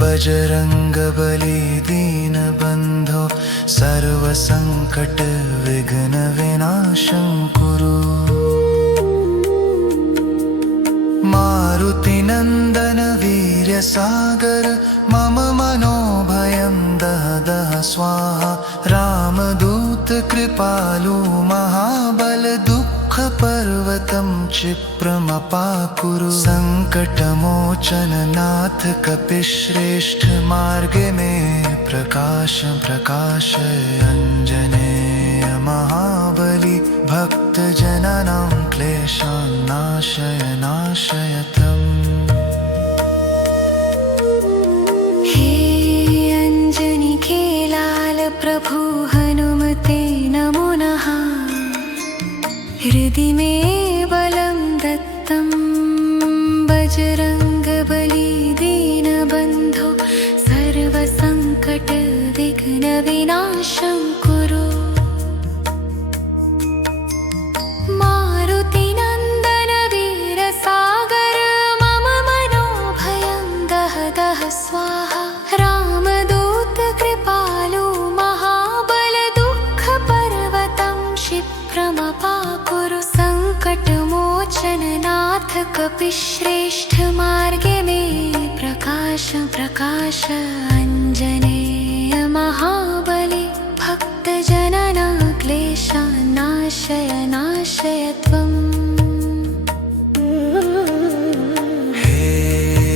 बजरंग बली दीनबन्धो सर्वसंकट विघ्न विनाशं कुरु। मारुति नंदन वीर सागर मम मनोभयं दह दह स्वाहा। रामदूत कृपालु महाबल दुःख पर्वतं क्षिप्रमपाकुरु। संकटमोचन नाथ कपिश्रेष्ठ मार्गे में प्रकाशं प्रकाशय अंजनेय महाबली भक्तजनानां क्लेशान्नाशय नाशय त्वम्। हे अंजनी के लाल प्रभु हनुमते नमो नमः। हृदि में बलं दत्तं बजरंग बली दीनबन्धो सर्वसंकट विघ्न विनाशं कुरु। मारुति नंदन वीर सागर मम मनोभयं दह दह स्वाहा। रामदूत कृपालु महाबल दुःख पर्वतं क्षिप्रमपाकुरु। संकटमोचन नाथ कपिश्रेष्ठ मार्गे में प्रकाशं प्रकाश अंजनेय महाबली भक्तजनानां क्लेशान्नाशय नाशय त्वम्। हे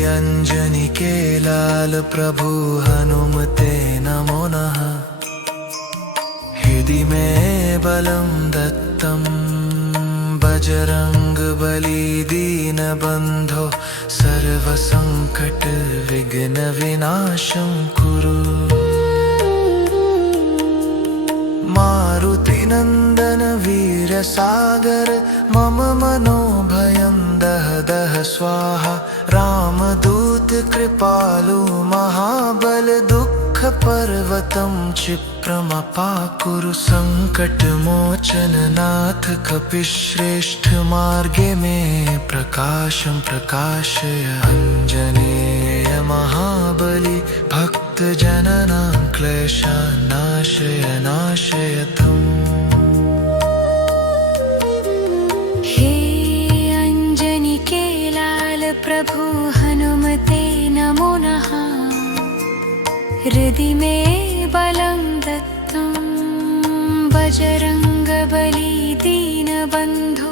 अंजनी के लाल प्रभु हनुमते नमो नमः। हृदि में बलं दत्तं बजरंग बली दीनबन्धो सर्वसंकट विघ्न विनाशं कुरु। मारुति नंदन वीर सागर मम मनोभयं दह दह स्वाहा। रामदूत कृपालु महाबल दुःख पर्वतं क्षिप्रमपाकुरु। संकटमोचन नाथ कपिश्रेष्ठ मार्गे में प्रकाशं प्रकाशय अंजनेय महाबली भक्तजनानां क्लेशान्नाशय नाशय त्वम्। हृदि मे बलं दत्तं बजरङ्गबली दीनबन्धो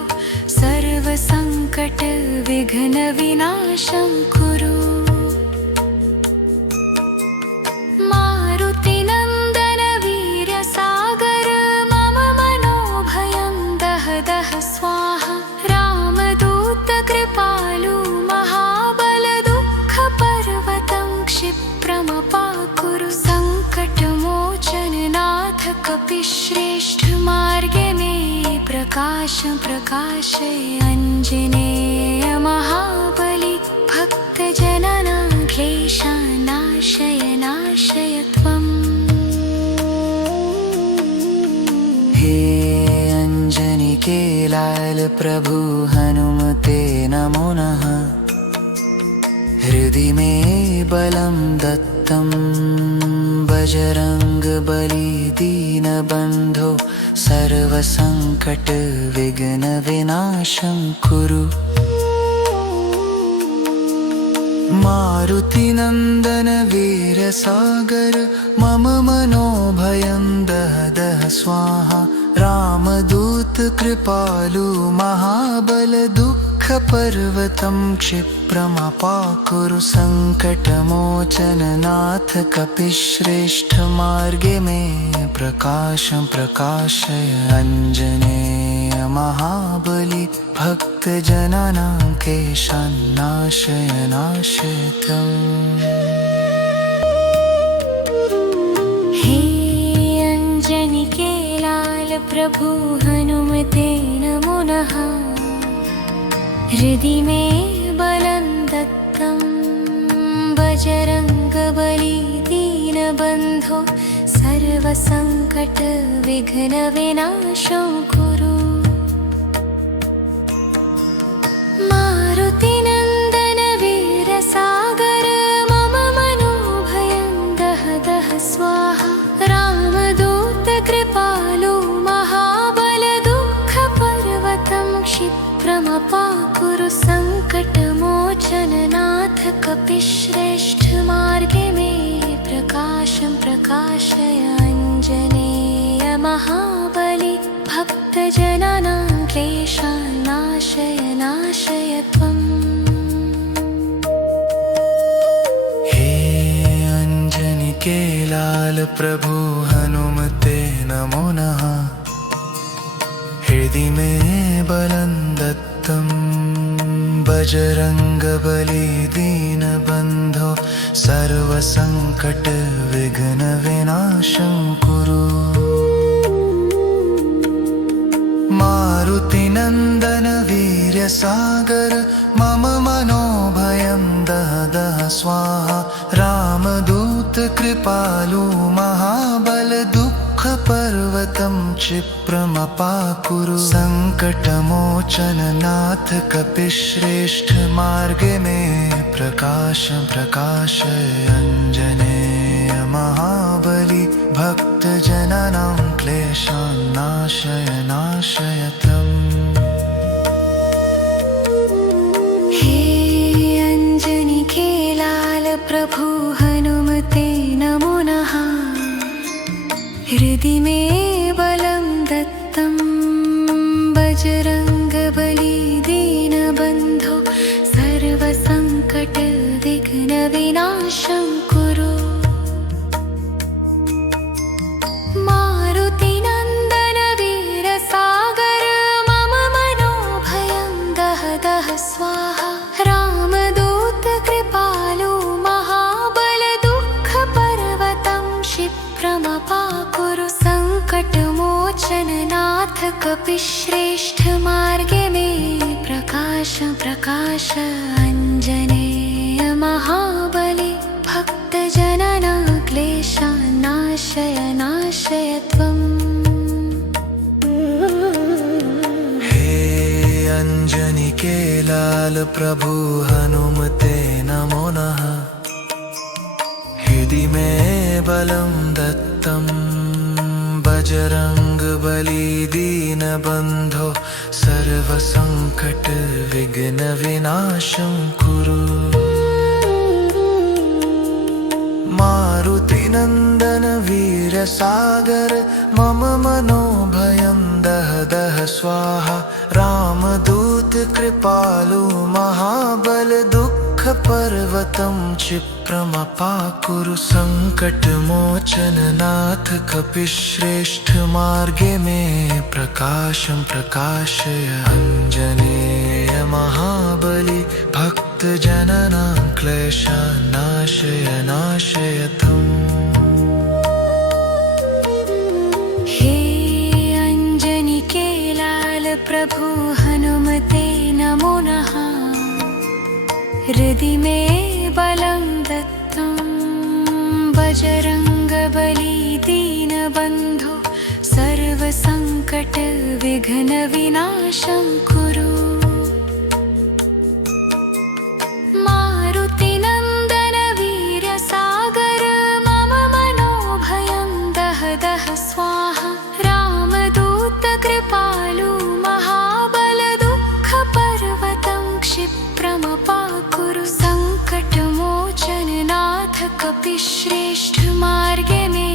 सर्वसङ्कटविघ्नविनाशं कुरु। मारुतिनन्दन वीर्यसागर मम मनोभयं दह दह स्वाहा। रामदूत कृपालु महाबल दुःखपर्वतं क्षिप्रमपाकुरु। सङ्कटमोचन नाथ कपिश्रेष्ठ मार्गे मे प्रकाश प्रकाशय। आञ्जनेय महाबली भक्तजनानां क्लेशान् नाशय नाशय त्वम्। हे अंजनी लाल प्रभु हनुमते नमो नमः। हृदि मे बलं दत्तं बजरङ्गबली दीनबन्धो सर्वसङ्कटविघ्नविनाशं कुरु। मारुतिनन्दन वीरसागर मम मनोभयं दह दह स्वाहा। रामदूत कृपालु महाबल दुःखपर्वतं क्षिप्रमपाकुरु। सङ्कटमोचन नाथ कपिश्रेष्ठ मार्गे मे प्रकाशं प्रकाशय। आञ्जनेय महाबली भक्तजनानां क्लेशान् नाशय नाशय त्वम्। हे अंजनी लाल प्रभु हनुमते नमो नमः। हृदि मे बलं दत्तं बजरङ्गबली दीनबन्धो सर्वसङ्कटविघ्नविनाशं कुरु। मारुतिनन्दन वीरसागर मम मनोभयं दह दह स्वाहा। रामदूत कृपालु महाबल दुःखपर्वतं क्षिप्रमपाकुरु। सङ्कटमोचन नाथ कपिश्रेष्ठ मार्गे मे प्रकाशं प्रकाशय। आञ्जनेय महाबली भक्तजनानां क्लेशान् नाशय नाशय त्वम्। हे अंजनी लाल प्रभु हनुमते नमो नमः। हृदि मे बलं दत्तं बजरङ्गबली दीनबन्धो सर्वसङ्कटविघ्नविनाशं कुरु। मारुतिनन्दन वीर्यसागर मम मनोभयं दह दह स्वाहा। रामदूत कृपालु महाबल दुःखपर्वतं क्षिप्रमपाकुरु। सङ्कटमोचन नाथ कपिश्रेष्ठ मार्गे मे प्रकाशं प्रकाशय। आञ्जनेय महाबली भक्तजनानां क्लेशान् नाशय नाशय त्वम्। हे अंजनी लाल प्रभु हनुमते नमो नमः। हृदि मे बलं दत्तं बजरङ्गबली दीनबन्धो सर्वसङ्कटविघ्नविनाशं कुरु। मारुतिनन्दन वीरसागर मम मनोभयं दह दह स्वाहा। रामदूत कृपालु महाबल दुःखपर्वतं क्षिप्रमपाकुरु। सङ्कटमोचन नाथ कपिश्रेष्ठ मार्गे मे प्रकाशं प्रकाश। आञ्जनेय महाबली भक्तजनानां क्लेशान् नाशय नाशय त्वम्। हे अंजनी लाल प्रभु हनुमते नमो नमः। हृदि मे बलं दत्तं बजरङ्गबली दीनबन्धो सर्वसङ्कटविघ्नविनाशं कुरु। मारुति मारुतिनन्दन वीरसागर मम मनोभयं दह दह स्वाहा रामदूत कृपालु महाबल दुःखपर्वतं क्षिप्रमपाकुरु सङ्कटमोचन नाथ कपिश्रेष्ठ मार्गे मे प्रकाशं प्रकाशय अञ्जनेय महाबलि भक्तजनानां क्लेशान्नाशय नाशयतम् हे अंजनी के लाल प्रभु हनुमते नमो नमः हृदि में बलं दत्तं बजरंगबली दीनबन्धो सर्वसंकट विघ्न विनाशं कुरु मारुतिनन्दन वीरसागर मम मनोभयं दह दह स्वाहा रामदूत कृपालु महाबल दुःखपर्वतं क्षिप्रमपाकुरु सङ्कटमोचन नाथ कपिश्रेष्ठ मार्गे मे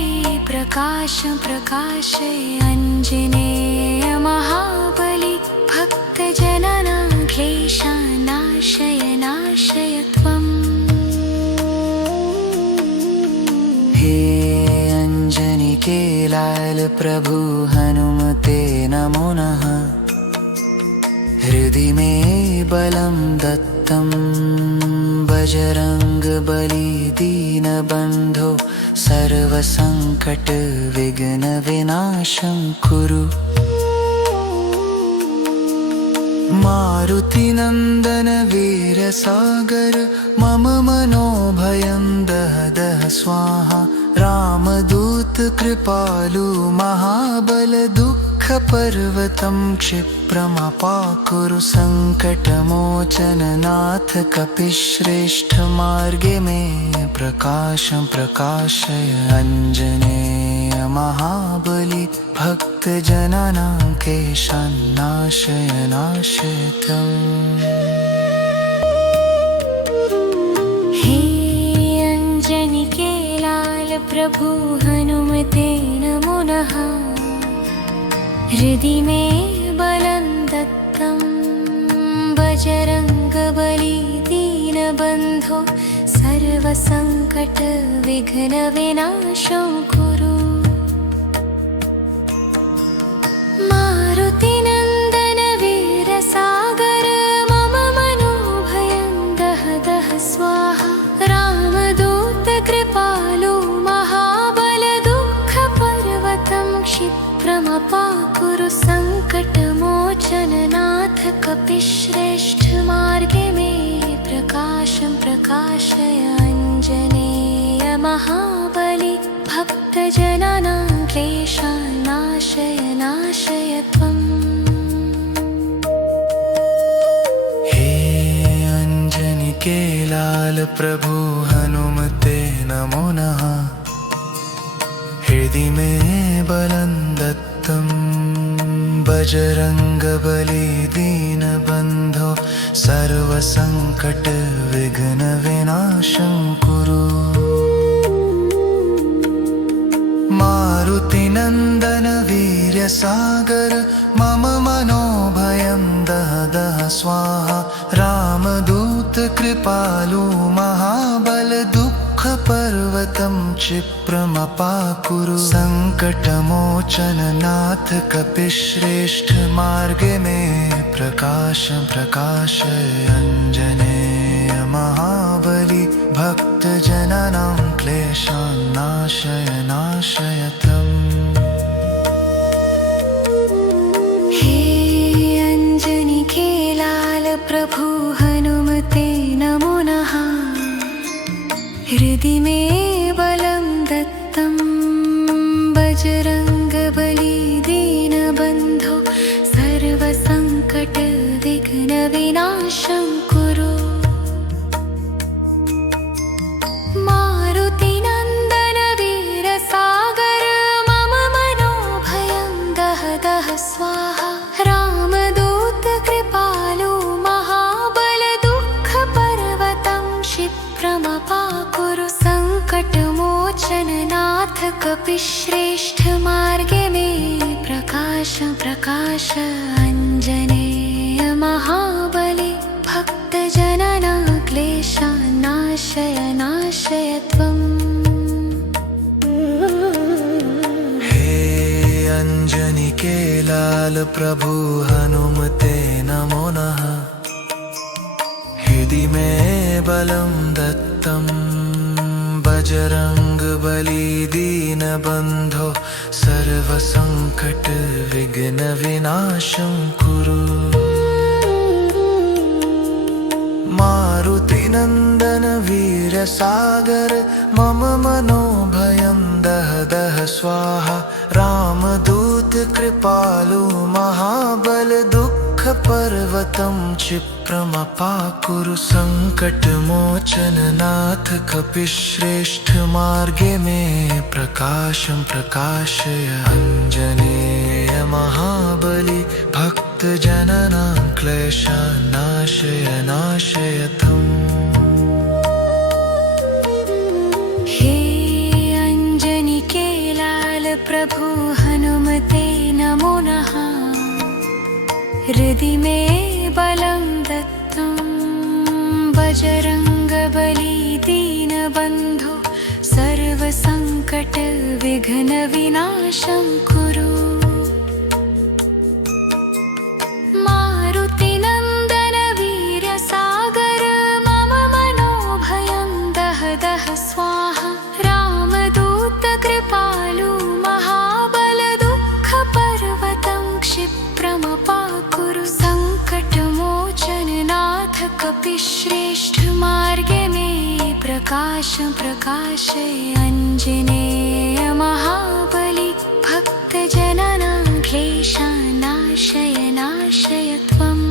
प्रकाशं प्रकाशय अञ्जनेय महाबलि भक्तजनानां क्लेशान्नाशय नाशय त्वम् हे अंजनी के लाल प्रभु हनुमते नमो नमः हृदि में बलं दत्तं बजरंगबली दीनबन्धो सर्वसंकट विघ्न विनाशं कुरु मारुतिनन्दन वीरसागर मम मनोभयं दह दह स्वाहा रामदूत कृपालु महाबल दुःखपर्वतं क्षिप्रमपाकुरु सङ्कटमोचन नाथ कपिश्रेष्ठ मार्गे मे प्रकाशं प्रकाशय अञ्जनेय महाबलि भक्तजनानां क्लेशान्नाशय नाशयतम् हे अंजनी के लाल प्रभु हनुमते नमो नमः हृदि में बलं दत्तं बजरंगबली दीनबन्धो सर्वसंकट विघ्न विनाशं कुरु मारुतिनन्दन वीरसागर मम मनोभयं दह दह स्वाहा रामदूत कृपालु महाबल दुःखपर्वतं क्षिप्रमपाकुरु सङ्कटमोचन नाथ कपिश्रेष्ठ मार्गे मे प्रकाशं प्रकाशय अञ्जनेय महाबलि भक्तजनानां क्लेशान्नाशय नाशय त्वम् हे अंजनी के लाल प्रभु हनुमते नमो नमः हृदि में बलं दत्तं बजरंगबली दीनबन्धो सर्वसंकट विघ्न विनाशं कुरु मारुतिनन्दन वीरसागर मम मनोभयं दह दह स्वाहा रामदूत कृपालु महाबल दुःखपर्वतं क्षिप्रमपाकुरु सङ्कटमोचन नाथ कपिश्रेष्ठ मार्गे मे प्रकाशं प्रकाशय अञ्जनेय महाबलि भक्तजनानां क्लेशान्नाशय नाशयतम् हे अंजनी के लाल प्रभु हनुमते नमो नमः हृदि में बलं दत्तं बजरंगबली दीनबन्धो सर्वसंकट विघ्न विनाशं कुरु मारुतिनन्दन वीरसागर मम मनोभयं दह दह स्वाहा रामदूत कृपालु महाबल दुःखपर्वतं क्षिप्रमपाकुरु सङ्कटमोचन कपिश्रेष्ठ मार्गे में प्रकाश प्रकाश अंजनेय महाबली भक्तजनना क्लेशान्नाशय नाशय त्वम्। हे अंजनी के लाल प्रभु हनुमते नमो नमः। हृदि में बलं दत्तं बजरंग बली दीन बंधो सर्वसंकट विघ्न विनाशं कुरु। मारुति नंदन वीर सागर मम मनोभयं दह दह स्वाहा। रामदूत कृपालु महाबल दुःख पर्वतं क्षिप्रमपाकुरु। संकटमोचन नाथ कपिश्रेष्ठ मार्गे में प्रकाशं प्रकाशय अंजनेय महाबली भक्तजननां क्लेशान्नाशय नाशय त्वम्। हे अंजनी के लाल प्रभु हनुमते नमो नमः। हृदि में बलं दत्तं बजरंग बली दीन बंधो सर्वसंकट विघ्न विनाशं कुरु। मारुति नंदन वीर सागर मम मनोभयं दह दह स्वाहा। रामदूत कृपालु महाबल दुःख पर्वतं क्षिप्रमपाकुरु। संकटमोचन नाथ कपिश्रेष्ठ मार्गे में प्रकाश प्रकाशय अंजनेय महाबली भक्तजननां क्लेशान्नाशय नाशय त्वम्।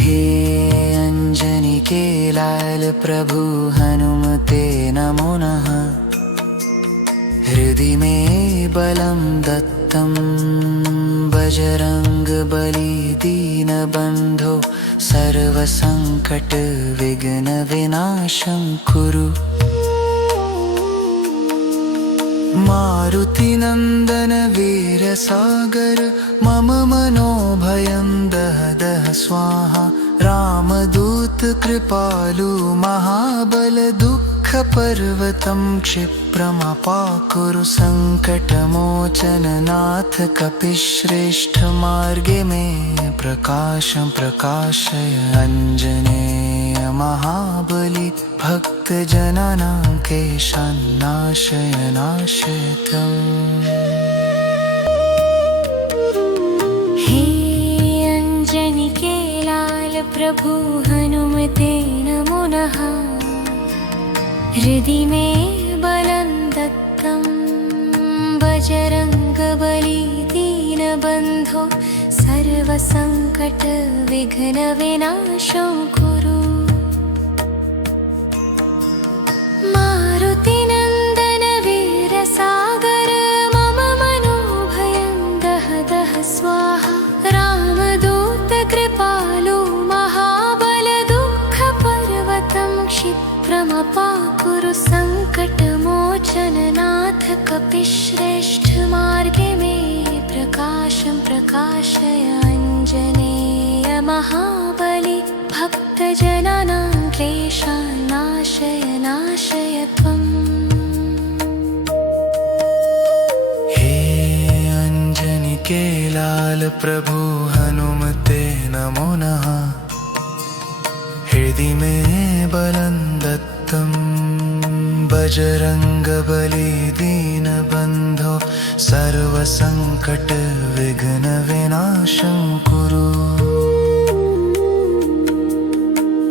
हे अंजनी के लाल प्रभु हनुमते नमो नमः। हृदि में बलं दत्तं बजरंग बली दीन बंधो सर्वसंकट विघ्न विनाशं कुरु। मारुति नंदन वीर सागर मम मनोभयं दह दह स्वाहा। रामदूत कृपालु महाबल दुःख पर्वतं क्षिप्रमपाकुरु। संकटमोचन नाथ कपिश्रेष्ठ मार्गे में प्रकाशं प्रकाशय अंजनेय महाबली भक्तजननां क्लेशान्नाशय नाशय त्वम्। हे अंजनी के लाल प्रभु हनुमते नमो नमः। हृदि में बलं दत्तं बजरंग बली दीन बंधो सर्वसंकट विघ्न विनाशं कुरु। मारुति नंदन वीर सागर मम मनोभयं दह दह स्वाहा। रामदूत कृपालु महाबल दुःख पर्वतं क्षिप्रमपाकुरु। संकटमोचन नाथ कपिश्रेष्ठ मार्गे में प्रकाशं प्रकाशय अंजनेय महाबली भक्तजननां क्लेशान्नाशय नाशय त्वम्। हे अंजनी के लाल प्रभु हनुमते नमो नमः। हृदि में बलं दत्तं बजरंग बली दीन बंधो सर्वसंकट विघ्न विनाशं कुरु।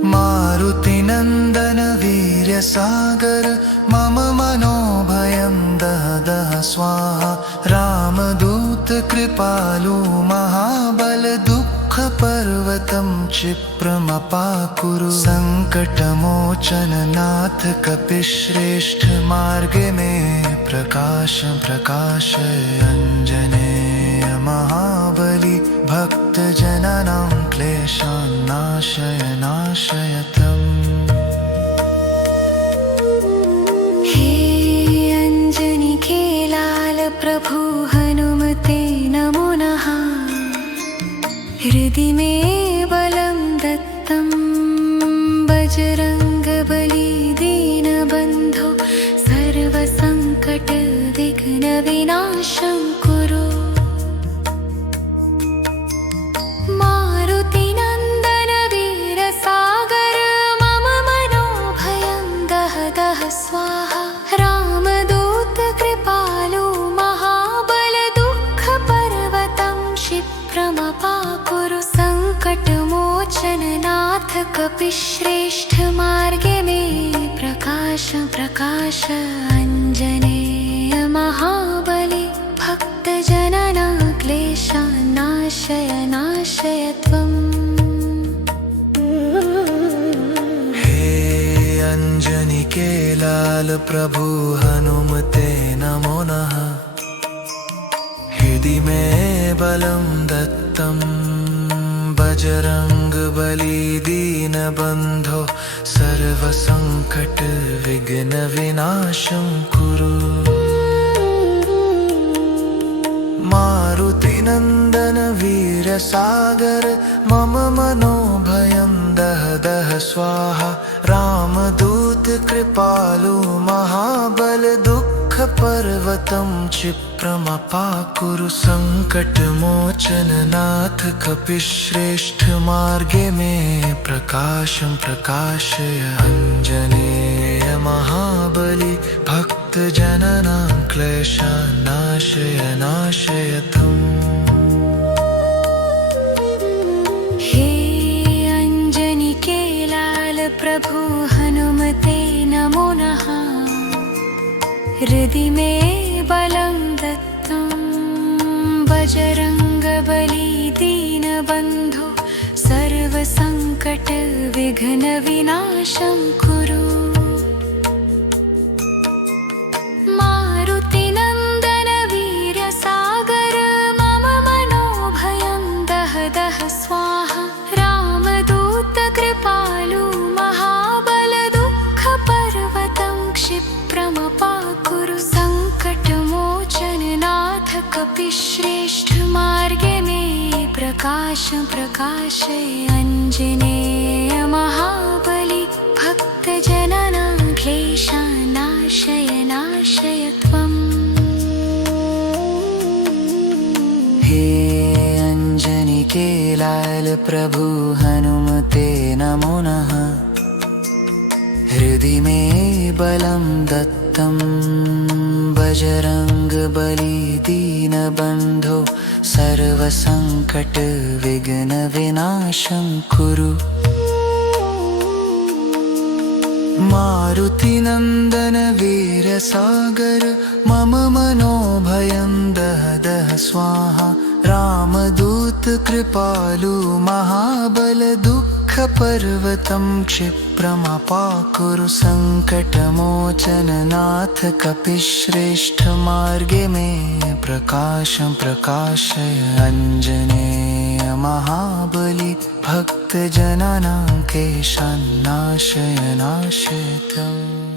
मारुति नंदन वीर सागर मम मनोभयं दह दह स्वाहा। रामदूत कृपालु महाबल दुःख पर्वतं क्षिप्रमपाकुरु। संकटमोचन नाथ कपिश्रेष्ठ मार्गे में प्रकाशं प्रकाशय अंजनेय महाबली भक्तजननां क्लेशान्नाशय नाशय त्वम्। हे हृदि मे बलं दत्तं बजरङ्गबली दीनबन्धो सर्वसङ्कटविघ्नविनाशं कुरु। मारुतिनन्दन वीरसागर मम मनोभयं दह दह स्वाहा। रामदूत कृपालु महाबल दुःखपर्वतं क्षिप्रमपाकुरु। सङ्कटमोचन नाथ कपिश्रेष्ठ मार्गे मे प्रकाश प्रकाश। अञ्जनेय महाबली भक्तजनना क्लेशान्नाशय नाशय त्वम्। हे अंजनी के लाल प्रभु हनुमते नमो नमः। हृदि मे बलं दत्तं बजरंगबली दीनबन्धो सर्वसङ्कटविघ्नविनाशं कुरु। मारुतिनन्दन वीरसागर मम मनोभयं दह दह स्वाहा। रामदूत कृपालु महाबल दुःखपर्वतं क्षिप्रमपाकुरु। सङ्कटमोचन नाथ कपिश्रेष्ठ मार्गे मे प्रकाशं प्रकाशय। अञ्जनेय महाबली भक्तजननां क्लेशान्नाशय नाशय त्वम्। हे अंजनी के लाल प्रभु हनुमते नमो नमः। हृदि मे बलं दत्तं बजरङ्गबली दीनबन्धो सर्वसङ्कटविघ्नविनाशं कुरु। मारुतिनन्दन वीरसागर मम मनोभयं दह दह स्वाहा। रामदूत कृपालु महाबल दुःखपर्वतं क्षिप्रमपाकुरु। सङ्कटमोचन नाथ कपिश्रेष्ठ मार्गे मे प्रकाश प्रकाशय। अञ्जनेय महाबली भक्तजननां क्लेशान्नाशय नाशय त्वम्। हे अंजनी के लाल प्रभु हनुमते नमो नमः। हृदि मे बलं दत्तं बजरंगबली दीनबन्धो सर्वसङ्कटविघ्नविनाशं कुरु। मारुतिनन्दन वीरसागर मम मनोभयं दह दह स्वाहा। रामदूत कृपालु महाबल दुःखपर्वतं क्षिप्रमपाकुरु। सङ्कटमोचन नाथ कपिश्रेष्ठ मार्गे मे प्रकाशं प्रकाशय। अञ्जनेय महाबली भक्तजननां क्लेशान्नाशय नाशय त्वम्।